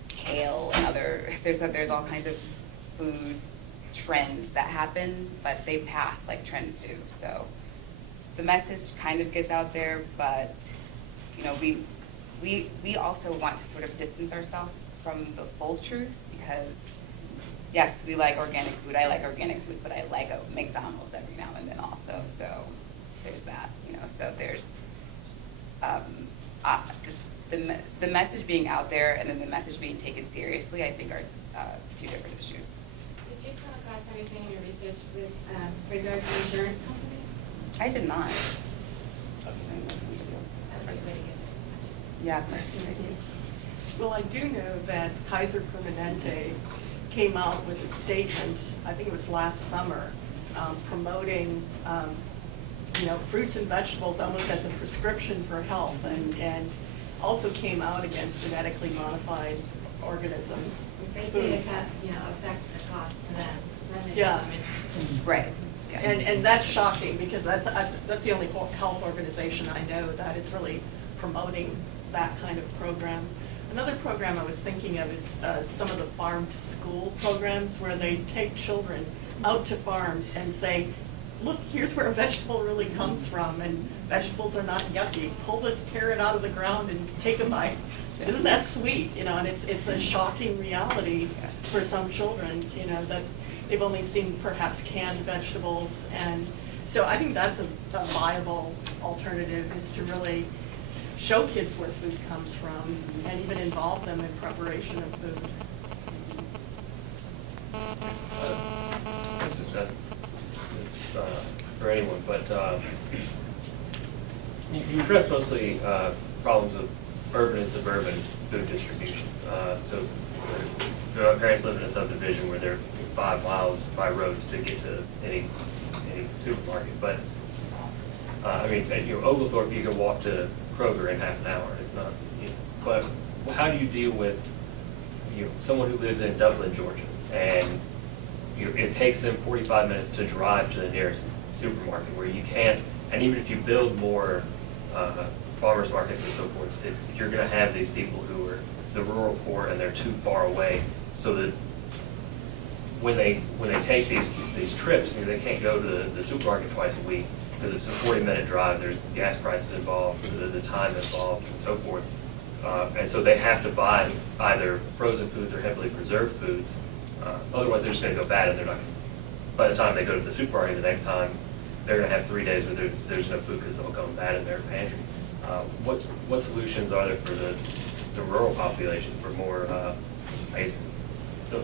kale and there's all kinds of food trends that happen, but they pass like trends do. So the message kind of gets out there, but we also want to sort of distance ourselves from the full truth, because yes, we like organic food. I like organic food, but I like a McDonald's every now and then also. So there's that, So there's the message being out there and then the message being taken seriously, I think, are two different issues. Did you come across anything in your research with regards to insurance companies? I did not. That would be a way to get it. Yeah. Well, I do know that Kaiser Permanente came out with a statement, I think it was last summer, promoting fruits and vegetables almost as a prescription for health, and also came out against genetically modified organisms. They say it affect the cost to them. Yeah. Right. Yeah. And that's shocking, because that's the only health organization I know that is really promoting that kind of program. Another program I was thinking of is some of the farm-to-school programs, where they take children out to farms and say, look, here's where a vegetable really comes from, and vegetables are not yucky. Pull the carrot out of the ground and take a bite. Isn't that sweet? And it's a shocking reality for some children, that they've only seen perhaps canned vegetables. And So I think that's a viable alternative, is to really show kids where food comes from and even involve them in preparation of food. This is for anyone, but you address mostly problems of urban and suburban food distribution. So there are parents live in a subdivision where they're 5 miles by roads to get to any supermarket. But I mean, at Oglethorpe, you can walk to Kroger in half an hour. It's not, but how do you deal with someone who lives in Dublin, Georgia, and it takes them 45 minutes to drive to the nearest supermarket, where you can't, and even if you build more farmers markets and so forth, you're going to have these people who are the rural poor and they're too far away, so that when they take these trips, they can't go to the supermarket twice a week because it's a 40-minute drive. There's gas prices involved, the time involved, and so forth. And so they have to buy either frozen foods or heavily preserved foods. Otherwise, they're just going to go bad, and they're not. By the time they go to the supermarket the next time, they're going to have 3 days where there's no food because it's all gone bad in their pantry. What solutions are there for the rural population for more,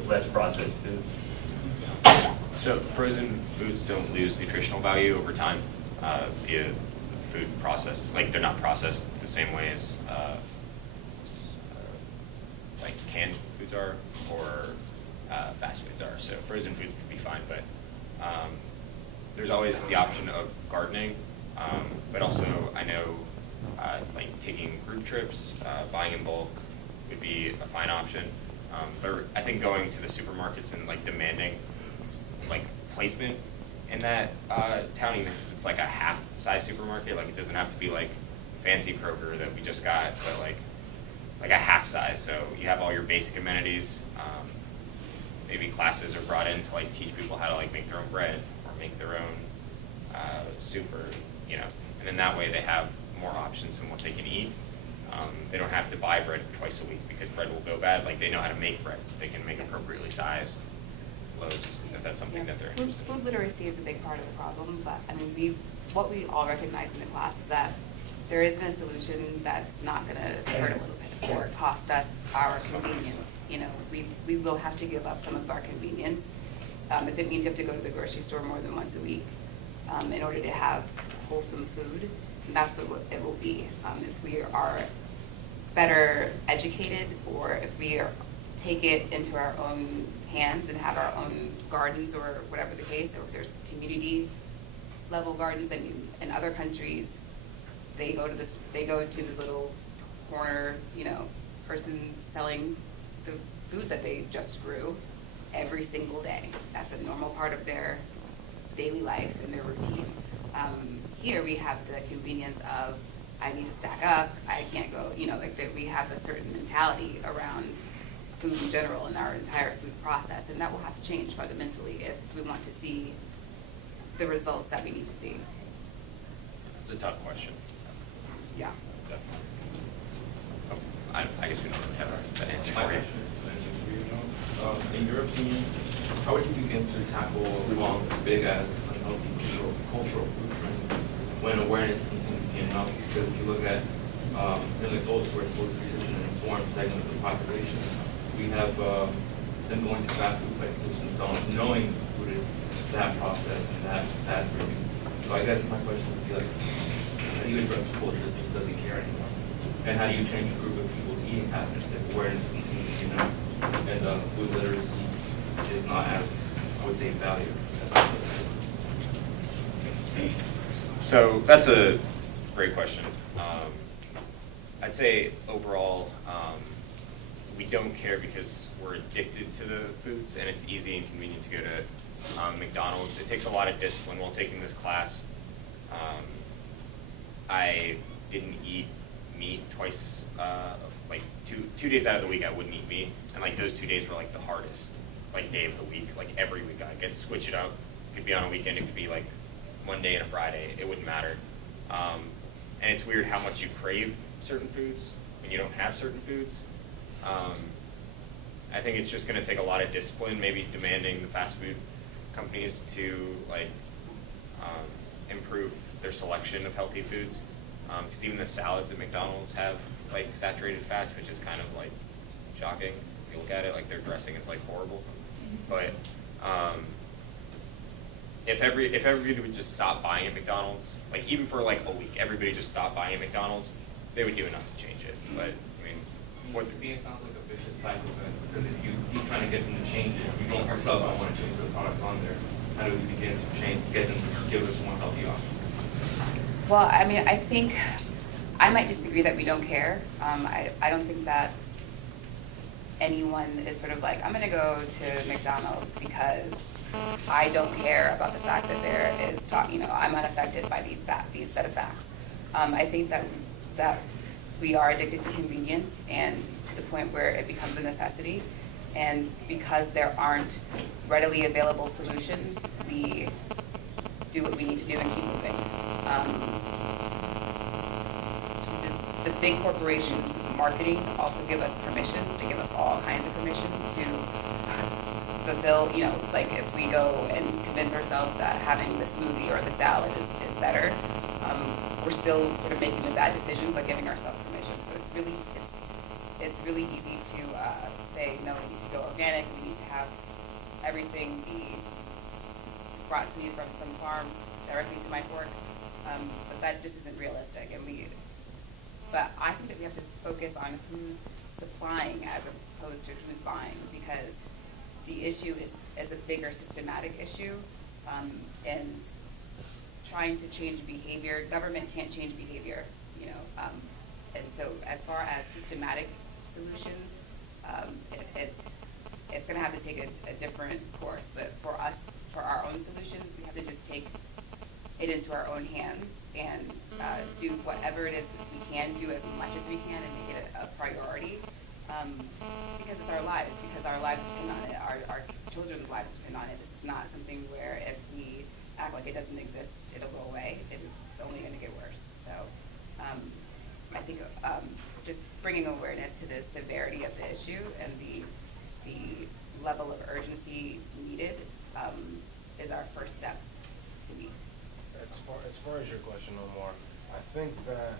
less processed food? So frozen foods don't lose nutritional value over time via food process. Like, they're not processed the same way as like canned foods are, or fast foods are. So frozen foods would be fine, but there's always the option of gardening. But also, I know like taking group trips, buying in bulk would be a fine option. But I think going to the supermarkets and like demanding like placement in that town, even if it's like a half-size supermarket, like it doesn't have to be like fancy Kroger that we just got, but like a half size. So you have all your basic amenities. Maybe classes are brought in to like teach people how to like make their own bread or make their own soup, or and then that way they have more options in what they can eat. They don't have to buy bread twice a week because bread will go bad. Like, they know how to make bread, so they can make appropriately sized loaves if that's something that they're interested in. Food literacy is a big part of the problem, but I mean, what we all recognize in the class is that there isn't a solution that's not going to hurt a little bit or cost us our convenience. We will have to give up some of our convenience if it means you have to go to the grocery store more than once a week in order to have wholesome food. And that's what it will be. If we are better educated, or if we take it into our own hands and have our own gardens, or whatever the case, or if there's community level gardens. I mean, in other countries, they go to the little corner, person selling the food that they just grew every single day. That's a normal part of their daily life and their routine. Here we have the convenience of, I need to stack up, I can't go, we have a certain mentality around food in general in our entire food process, and that will have to change fundamentally if we want to see the results that we need to see. It's a tough question. Yeah. Definitely. I guess we don't really have an answer My for you. question is to any of you. In your opinion, how would you begin to tackle as big as unhealthy cultural food trends when awareness doesn't seem to be enough? Because if you look at in adults who are supposed to be such an informed segment of the population, we have them going to fast food places and knowing food is that process and that really. So I guess my question would be like, how do you address a culture that just doesn't care anymore? And how do you change a group of people's eating patterns if awareness doesn't seem to be enough, and food literacy is not as, I would say, valued as it is? So that's a great question. I'd say overall, we don't care because we're addicted to the foods, and it's easy and convenient to go to McDonald's. It takes a lot of discipline. While taking this class, I didn't eat meat twice, like two days out of the week I wouldn't eat meat, and like those 2 days were like the hardest day of the week. Like every week I could switch it up. It could be on a weekend, it could be like Monday and a Friday, it wouldn't matter. And it's weird how much you crave certain foods when you don't have certain foods. I think it's just going to take a lot of discipline, maybe demanding the fast food companies to improve their selection of healthy foods. Because even the salads at McDonald's have like saturated fats, which is kind of like shocking. If you look at it, like their dressing is like horrible. But if everybody would just stop buying at McDonald's, like even for like a week, everybody just stopped buying at McDonald's, they would do enough to change it. But I mean, What to me, it sounds like a vicious cycle then, because if you keep trying to get them to change it, you don't yourself don't want to change the products on there. How do we begin to change, get them to give us more healthy options? Well, I mean, I think I might disagree that we don't care. I don't think that anyone is sort of like, I'm gonna go to McDonald's because I don't care about the fact that there is I'm unaffected by these set of facts. I think that we are addicted to convenience and to the point where it becomes a necessity. And because there aren't readily available solutions, we do what we need to do and keep moving. The big corporations marketing also give us permission. They give us all kinds of permission to fulfill, like if we go and convince ourselves that having the smoothie or the salad is better, we're still sort of making the bad decision but giving ourselves permission. So it's really easy to say, no, it needs to go organic, we need to have everything be brought to me from some farm directly to my fork, but that just isn't realistic. But I think that we have to focus on who's supplying as opposed to who's buying, because the issue is a bigger systematic issue, and trying to change behavior, government can't change behavior, and so as far as systematic solutions, it's going to have to take a different course. But for us, for our own solutions, we have to just take it into our own hands and do whatever it is that we can, do as much as we can, and make it a priority, because it's our lives, because our lives depend on it, our children's lives depend on it. It's not something where if we act like it doesn't exist, it'll go away. It's only going to get worse. So I think just bringing awareness to the severity of the issue and the level of urgency needed is our first step to me. As far as your question, Omar, I think that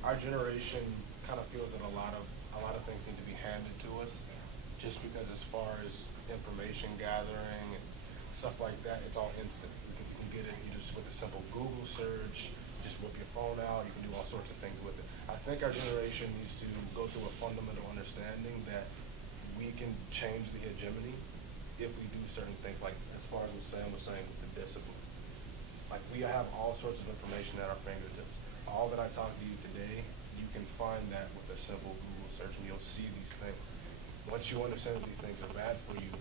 our generation kind of feels that a lot of things need to be handed to us, just because as far as information gathering and stuff like that, it's all instant. You can get it, you just with a simple Google search, just whip your phone out, you can do all sorts of things with it. I think our generation needs to go through a fundamental understanding that we can change the hegemony if we do certain things, like as far as what Sam was saying with the discipline. Like, we have all sorts of information at our fingertips. All that I talked to you today, you can find that with a simple Google search, and you'll see these things. Once you understand that these things are bad for you,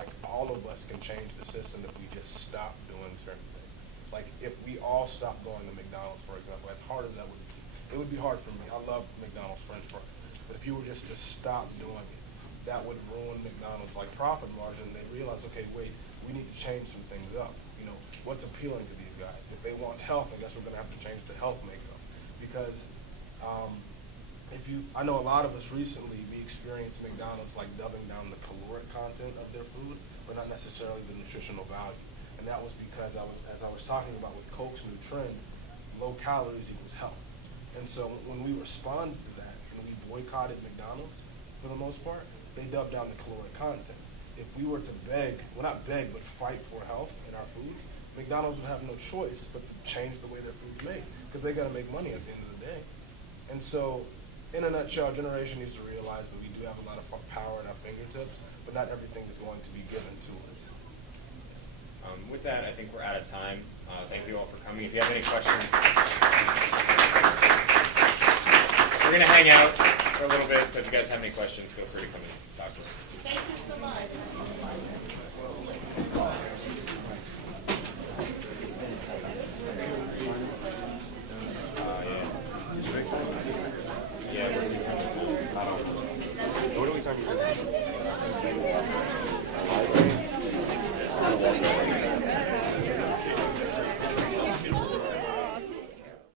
like, all of us can change the system if we just stop doing certain things. Like, if we all stop going to McDonald's, for example, as hard as that would be, it would be hard for me. I love McDonald's French fries. But if you were just to stop doing it, that would ruin McDonald's, like, profit margin. They'd realize, okay, wait, we need to change some things up. What's appealing to these guys? If they want health, I guess we're gonna have to change the health makeup. Because I know a lot of us recently, we experienced McDonald's like dumbing down the caloric content of their food, but not necessarily the nutritional value. And that was because as I was talking about with Coke's new trend, low calories equals health. And so when we responded to that and we boycotted McDonald's, for the most part, they dubbed down the caloric content. If we were to not beg, but fight for health in our foods, McDonald's would have no choice but to change the way their food's made, because they got to make money at the end of the day. And so, in a nutshell, our generation needs to realize that we do have a lot of power at our fingertips, but not everything is going to be given to us. With that, I think we're out of time. Thank you all for coming. If you have any questions, we're going to hang out for a little bit, so if you guys have any questions, feel free to come and talk to us. Thank you so much. Yeah, what are we talking about?